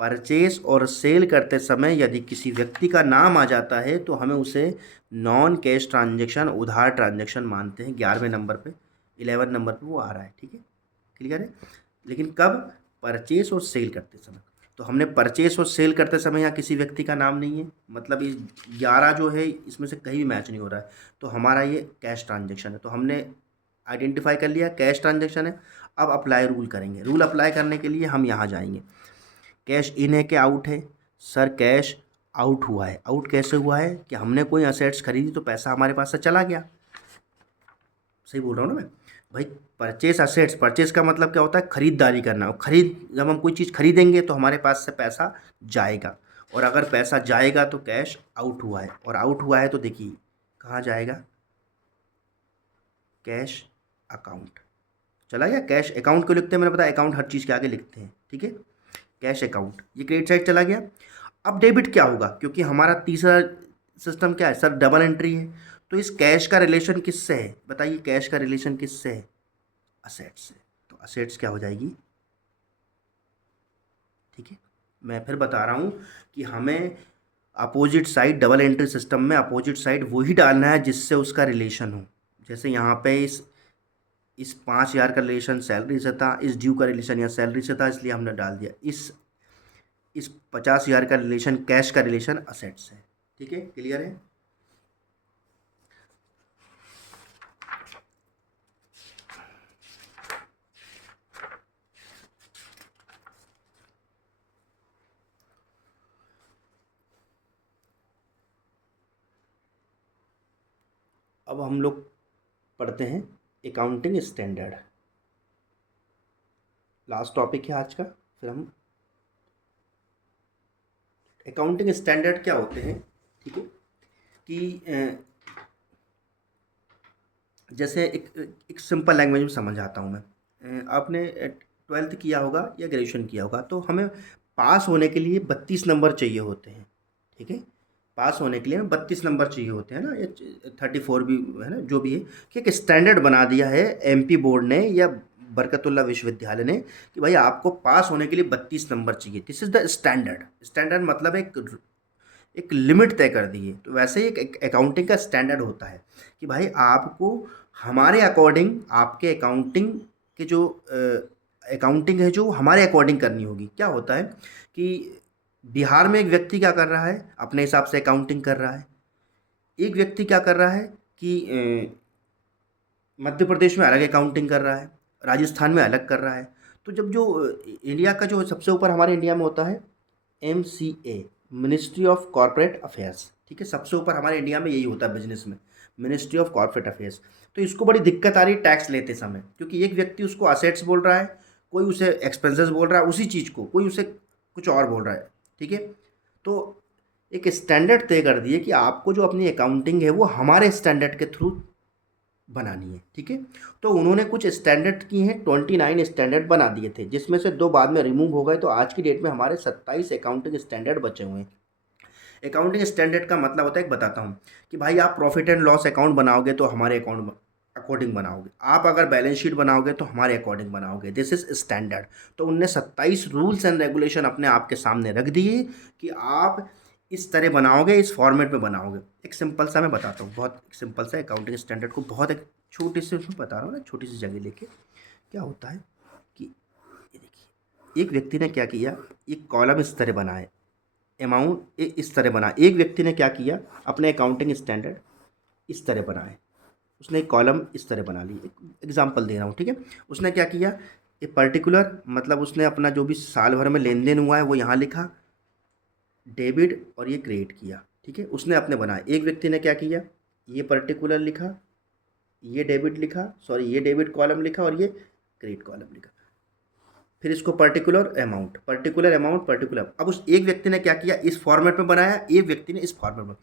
परचेस और सेल करते समय यदि किसी व्यक्ति का नाम आ जाता है तो हमें उसे नॉन कैश ट्रांजेक्शन, उधार ट्रांजेक्शन मानते हैं। 11वें नंबर पे, 11 नंबर पे वो आ रहा है, ठीक है, क्लियर है। लेकिन कब? परचेस और सेल करते समय। तो हमने परचेस और सेल करते समय यहाँ किसी व्यक्ति का नाम नहीं है, मतलब ये 11 जो है इसमें से कहीं भी मैच नहीं हो रहा है, तो हमारा ये कैश ट्रांजेक्शन है। तो हमने आइडेंटिफाई कर लिया कैश ट्रांजेक्शन है। अब अप्लाई रूल करेंगे। रूल अप्लाई करने के लिए हम यहाँ जाएंगे। कैश इन है कि आउट है? सर कैश आउट हुआ है। आउट कैसे हुआ है? कि हमने कोई असेट्स खरीदी तो पैसा हमारे पास से चला गया। सही बोल रहा हूँ ना मैं भाई? परचेस असेट्स, परचेस का मतलब क्या होता है? खरीदारी करना। और जब हम कोई चीज़ खरीदेंगे तो हमारे पास से पैसा जाएगा, और अगर पैसा जाएगा तो कैश आउट हुआ है। और आउट हुआ है तो देखिए कहाँ जाएगा? कैश अकाउंट चला गया। कैश अकाउंट क्यों लिखते हैं? मैंने बताया अकाउंट हर चीज़ के आगे लिखते हैं, ठीक है। कैश अकाउंट, ये क्रेडिट साइड चला गया। अब डेबिट क्या होगा? क्योंकि हमारा तीसरा सिस्टम क्या है सर? डबल एंट्री है। तो इस कैश का रिलेशन किससे है? बताइए, कैश का रिलेशन किससे है? असेट्स से। तो असेट्स क्या हो जाएगी? ठीक है, मैं फिर बता रहा हूँ कि हमें opposite side, double entry system में अपोजिट साइड वही डालना है जिससे उसका रिलेशन हो। जैसे यहाँ पे इस 5,000 का रिलेशन सैलरी से था, इस ड्यू का रिलेशन या सैलरी से था, इसलिए हमने डाल दिया। इस 50,000 का रिलेशन, कैश का रिलेशन असेट्स है। ठीक है, क्लियर है। अब हम लोग पढ़ते हैं अकाउंटिंग स्टैंडर्ड। लास्ट टॉपिक है आज का। फिर हम अकाउंटिंग स्टैंडर्ड क्या होते हैं, ठीक है, कि जैसे एक सिंपल लैंग्वेज में समझ आता हूँ मैं। आपने 12th किया होगा या ग्रेजुएशन किया होगा, तो हमें पास होने के लिए 32 नंबर चाहिए होते हैं, ठीक है। पास होने के लिए 32 नंबर चाहिए होते हैं ना, या 34 भी है ना, जो भी है, कि एक स्टैंडर्ड बना दिया है एमपी बोर्ड ने या बरकतुल्ला विश्वविद्यालय ने कि भाई आपको पास होने के लिए 32 नंबर चाहिए। This is the standard. Standard मतलब एक लिमिट तय कर दी है। तो वैसे ही एक अकाउंटिंग का स्टैंडर्ड होता है कि भाई आपको हमारे अकॉर्डिंग, आपके अकाउंटिंग के जो अकाउंटिंग है जो हमारे अकॉर्डिंग करनी होगी। क्या होता है कि बिहार में एक व्यक्ति क्या कर रहा है? अपने हिसाब से अकाउंटिंग कर रहा है। एक व्यक्ति क्या कर रहा है कि मध्य प्रदेश में अलग अकाउंटिंग कर रहा है, राजस्थान में अलग कर रहा है। तो जब जो इंडिया का जो सबसे ऊपर हमारे इंडिया में होता है MCA, ministry of corporate affairs, ठीक है, सबसे ऊपर हमारे इंडिया में यही होता है बिजनेस में, मिनिस्ट्री ऑफ कॉरपोरेट अफेयर्स। तो इसको बड़ी दिक्कत आ रही है टैक्स लेते समय, क्योंकि एक व्यक्ति उसको असेट्स बोल रहा है, कोई उसे एक्सपेंसेस बोल रहा है, उसी चीज़ को कोई उसे कुछ और बोल रहा है, ठीक है। तो एक स्टैंडर्ड तय कर दिए कि आपको जो अपनी अकाउंटिंग है वो हमारे स्टैंडर्ड के थ्रू बनानी है, ठीक है। तो उन्होंने कुछ स्टैंडर्ड की हैं, 29 स्टैंडर्ड बना दिए थे, जिसमें से 2 बाद में रिमूव हो गए। तो आज की डेट में हमारे 27 अकाउंटिंग स्टैंडर्ड बचे हुए हैं। अकाउंटिंग स्टैंडर्ड का मतलब होता है, एक बताता हूँ कि भाई आप प्रॉफिट एंड लॉस अकाउंट बनाओगे तो हमारे अकाउंट अकॉर्डिंग बनाओगे, आप अगर बैलेंस शीट बनाओगे तो हमारे अकॉर्डिंग बनाओगे। This is standard. तो उनने 27 रूल्स एंड रेगुलेशन अपने आपके सामने रख दिए कि आप इस तरह बनाओगे, इस फॉर्मेट में बनाओगे। एक सिंपल सा मैं बताता हूँ, बहुत सिंपल सा अकाउंटिंग स्टैंडर्ड को, बहुत एक छोटी सी उसमें बता रहा हूँ ना, छोटी सी जगह लेके। क्या होता है कि ये देखिए, एक व्यक्ति ने क्या किया, एक कॉलम इस तरह बनाए, अमाउंट इस तरह बना। एक व्यक्ति ने क्या किया, अपने अकाउंटिंग स्टैंडर्ड इस तरह बनाए, उसने एक कॉलम इस तरह बना ली। एक एग्जांपल दे रहा हूँ, ठीक है। उसने क्या किया, एक पर्टिकुलर, मतलब उसने अपना जो भी साल भर में लेन देन हुआ है वो यहाँ लिखा, डेबिट, और ये क्रेडिट किया, ठीक है, उसने अपने बनाए। एक व्यक्ति ने क्या किया, ये पर्टिकुलर लिखा, ये डेबिट लिखा, सॉरी ये डेबिट कॉलम लिखा, और ये क्रेडिट कॉलम लिखा। फिर इसको particular amount, particular amount, particular. अब उस एक व्यक्ति ने क्या किया, इस फॉर्मेट में बनाया, एक व्यक्ति ने इस फॉर्मेट में।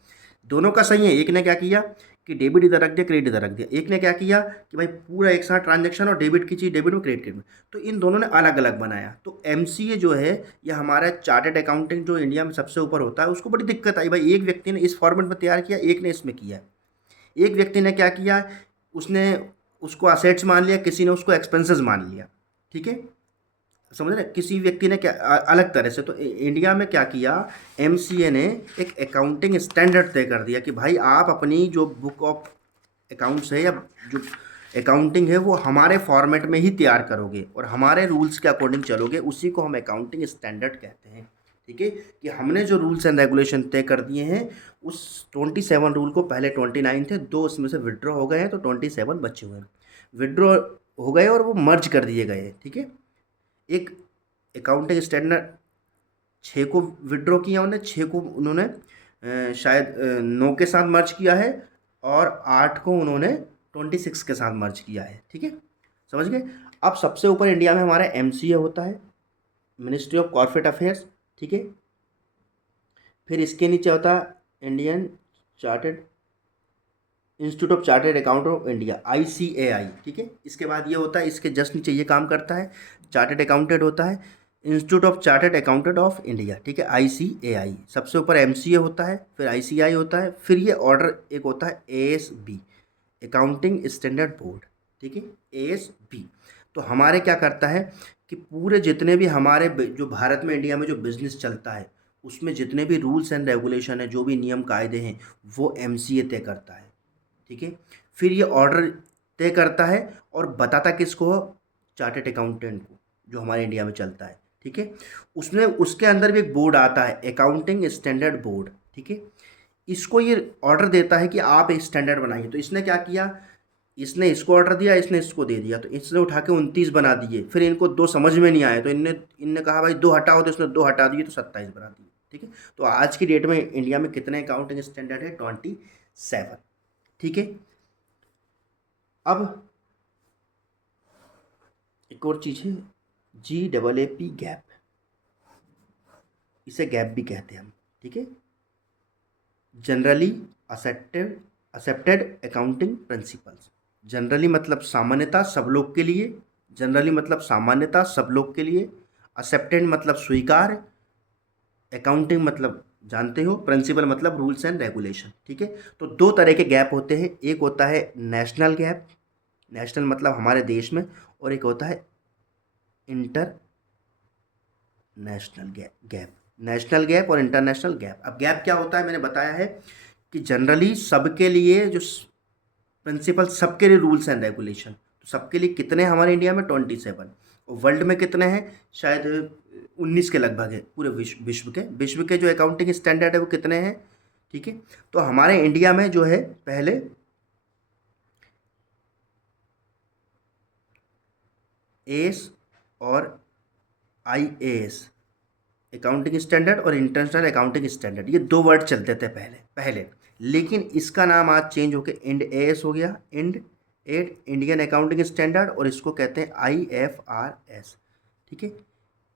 दोनों का सही है। एक ने क्या किया, कि डेबिट इधर रख दिया, क्रेडिट इधर रख दिया। एक ने क्या किया कि भाई पूरा एक साथ ट्रांजैक्शन और डेबिट की चीज़ डेबिट में, क्रेडिट में, तो इन दोनों ने अलग अलग बनाया। तो एमसीए जो है ये हमारा चार्टर्ड अकाउंटिंग जो इंडिया में सबसे ऊपर होता है, उसको बड़ी दिक्कत आई भाई, एक व्यक्ति ने इस फॉर्मेट में तैयार किया, एक ने इसमें किया। एक व्यक्ति ने क्या किया, उसने उसको असेट्स मान लिया, किसी ने उसको एक्सपेंसेस मान लिया, ठीक है, समझ रहे। किसी व्यक्ति ने क्या अलग तरह से। तो इंडिया में क्या किया, एमसीए ने एक अकाउंटिंग स्टैंडर्ड तय कर दिया कि भाई आप अपनी जो बुक ऑफ अकाउंट्स है या जो अकाउंटिंग है वो हमारे फॉर्मेट में ही तैयार करोगे और हमारे रूल्स के अकॉर्डिंग चलोगे, उसी को हम अकाउंटिंग स्टैंडर्ड कहते हैं, ठीक है। कि हमने जो रूल्स एंड रेगुलेशन तय कर दिए हैं, उस 27 रूल को, पहले 29 थे, 2 उसमें से विड्रॉ हो गए हैं, तो 27 बचे हुए हैं, विड्रॉ हो गए और वो मर्ज कर दिए गए, ठीक है। एक अकाउंटिंग स्टैंडर्ड 6 को विड्रॉ किया उन्होंने, 6 को उन्होंने शायद 9 के साथ मर्ज किया है और 8 को उन्होंने 26 के साथ मर्ज किया है, ठीक है, समझ गए। अब सबसे ऊपर इंडिया में हमारा एमसीए होता है, मिनिस्ट्री ऑफ कॉर्पोरेट अफेयर्स, ठीक है। फिर इसके नीचे होता है Indian chartered institute of chartered account of India, ICAI, ठीक है। इसके बाद ये होता है, इसके जस्ट नीचे ये काम करता है, चार्टर्ड अकाउंटेंट होता है, institute of chartered accountant of India, ठीक है, ICAI। सबसे ऊपर एमसीए होता है, फिर ICAI होता है, फिर ये ऑर्डर एक होता है ASB, अकाउंटिंग स्टैंडर्ड बोर्ड, ठीक है, ASB। तो हमारे क्या करता है कि पूरे जितने भी हमारे जो भारत में, इंडिया में जो बिजनेस चलता है, उसमें जितने भी रूल्स एंड रेगुलेशन है, जो भी नियम कायदे हैं, वो एमसीए तय करता है, ठीक है। फिर ये ऑर्डर तय करता है और बताता किसको, चार्टर्ड अकाउंटेंट को, जो हमारे इंडिया में चलता है, ठीक है। उसमें उसके अंदर भी एक बोर्ड आता है, अकाउंटिंग स्टैंडर्ड बोर्ड, ठीक है। इसको ये ऑर्डर देता है कि आप एक स्टैंडर्ड बनाइए। तो इसने क्या किया, इसने इसको ऑर्डर दिया, इसने इसको दे दिया, तो इसने उठा के 29 बना दिए। फिर इनको 2 समझ में नहीं आए, तो इनने कहा भाई 2 हटाओ, तो इसने 2 हटा दिए, तो 27 बना दिए, ठीक है। तो आज की डेट में इंडिया में कितने अकाउंटिंग स्टैंडर्ड है, 27, ठीक है। अब एक और चीज़ है, GAAP गैप, इसे गैप भी कहते हैं हम, ठीक है, generally accepted accounting principles. Generally मतलब सामान्यता, सब लोग के लिए, जनरली मतलब सामान्यता, सब लोग के लिए, एक्सेप्टेड मतलब स्वीकार, अकाउंटिंग मतलब जानते हो, प्रिंसिपल मतलब रूल्स एंड रेगुलेशन, ठीक है। तो 2 तरह के गैप होते हैं, एक होता है नेशनल गैप, नेशनल मतलब हमारे देश में, और एक होता है inter national gap, national gap और इंटरनेशनल गैप। अब गैप क्या होता है, मैंने बताया है कि जनरली सबके लिए जो प्रिंसिपल, सबके लिए रूल्स एंड रेगुलेशन, तो सबके लिए कितने हमारे इंडिया में 27, और वर्ल्ड में कितने हैं, शायद 19 के लगभग है, पूरे विश्व के जो अकाउंटिंग स्टैंडर्ड है वो कितने हैं, ठीक है। तो हमारे इंडिया में जो है पहले एस और IAS, अकाउंटिंग स्टैंडर्ड और इंटरनेशनल अकाउंटिंग स्टैंडर्ड, ये 2 वर्ड चलते थे पहले, लेकिन इसका नाम आज चेंज होकर IND-AS हो गया, इंडियन अकाउंटिंग स्टैंडर्ड, और इसको कहते हैं IFRS, ठीक है,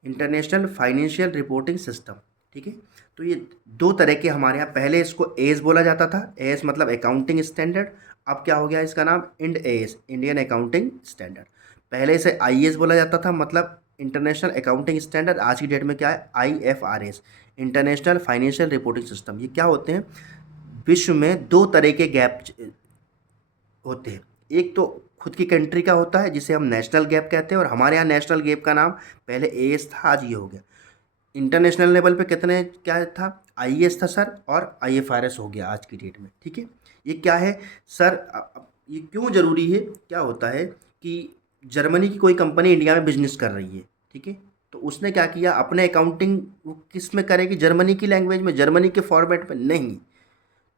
इंटरनेशनल फाइनेंशियल रिपोर्टिंग सिस्टम, ठीक है। तो ये 2 तरह के हमारे यहाँ, पहले इसको AS बोला जाता था, AS मतलब अकाउंटिंग स्टैंडर्ड, अब क्या हो गया इसका नाम IND-AS, इंडियन अकाउंटिंग स्टैंडर्ड। पहले इसे IAS बोला जाता था, मतलब इंटरनेशनल अकाउंटिंग स्टैंडर्ड, आज की डेट में क्या है IFRS, international financial reporting system. ये क्या होते हैं, विश्व में 2 तरह के गैप होते हैं, एक तो खुद की कंट्री का होता है जिसे हम नेशनल गैप कहते हैं, और हमारे यहाँ नेशनल गैप का नाम पहले AS था, आज ये हो गया। इंटरनेशनल लेवल पे कितने क्या था, IAS था सर, और IFRS हो गया आज की डेट में, ठीक है। ये क्या है सर, ये क्यों ज़रूरी है, क्या होता है कि जर्मनी की कोई कंपनी इंडिया में बिजनेस कर रही है, ठीक है, तो उसने क्या किया, अपने अकाउंटिंग वो किस में करेगी, जर्मनी की लैंग्वेज में, जर्मनी के फॉर्मेट में नहीं,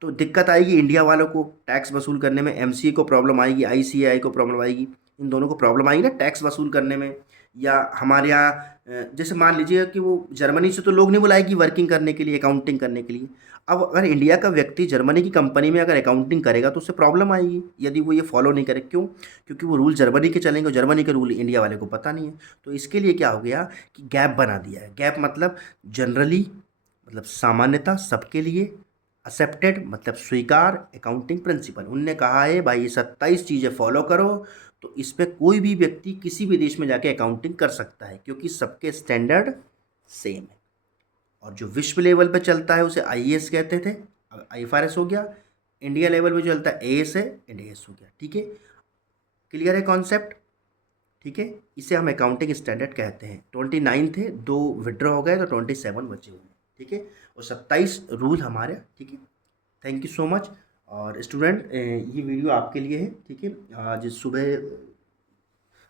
तो दिक्कत आएगी इंडिया वालों को टैक्स वसूल करने में, एमसीए को प्रॉब्लम आएगी, ICAI को प्रॉब्लम आएगी, इन दोनों को प्रॉब्लम आएगी ना टैक्स वसूल करने में। या हमारे यहाँ जैसे मान लीजिए कि वो जर्मनी से तो लोग नहीं बुलाएगी वर्किंग करने के लिए, अकाउंटिंग करने के लिए। अब अगर इंडिया का व्यक्ति जर्मनी की कंपनी में अगर अकाउंटिंग करेगा तो उससे प्रॉब्लम आएगी यदि वो ये फॉलो नहीं करे, क्यों, क्योंकि वो रूल जर्मनी के चलेंगे और जर्मनी के रूल इंडिया वाले को पता नहीं है। तो इसके लिए क्या हो गया कि गैप बना दिया है। गैप मतलब जनरली मतलब सामान्यता, सबके लिए, एक्सेप्टेड मतलब स्वीकार अकाउंटिंग प्रिंसिपल, उनने कहा है भाई ये 27 चीज़ें फॉलो करो, तो इस पे कोई भी व्यक्ति किसी भी देश में जाके अकाउंटिंग कर सकता है क्योंकि सबके स्टैंडर्ड सेम है। और जो विश्व लेवल पे चलता है उसे आईएएस कहते थे, आईएफआरएस हो गया। इंडिया लेवल पे जो चलता है एएस है, इंडियस हो गया। ठीक है, क्लियर है कॉन्सेप्ट? ठीक है, इसे हम अकाउंटिंग स्टैंडर्ड कहते हैं। 29 थे, 2 विड्रॉ हो गए तो 27 बचे हुए हैं। ठीक है, और 27 रूल हमारे। ठीक है, थैंक यू सो मच। और स्टूडेंट ये वीडियो आपके लिए है। ठीक है, आज सुबह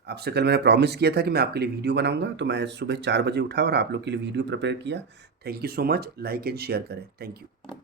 आपसे कल मैंने प्रॉमिस किया था कि मैं आपके लिए वीडियो बनाऊंगा, तो मैं सुबह 4 बजे उठा और आप लोग के लिए वीडियो प्रिपेयर किया। Thank you so much. Like and share करें। Thank you.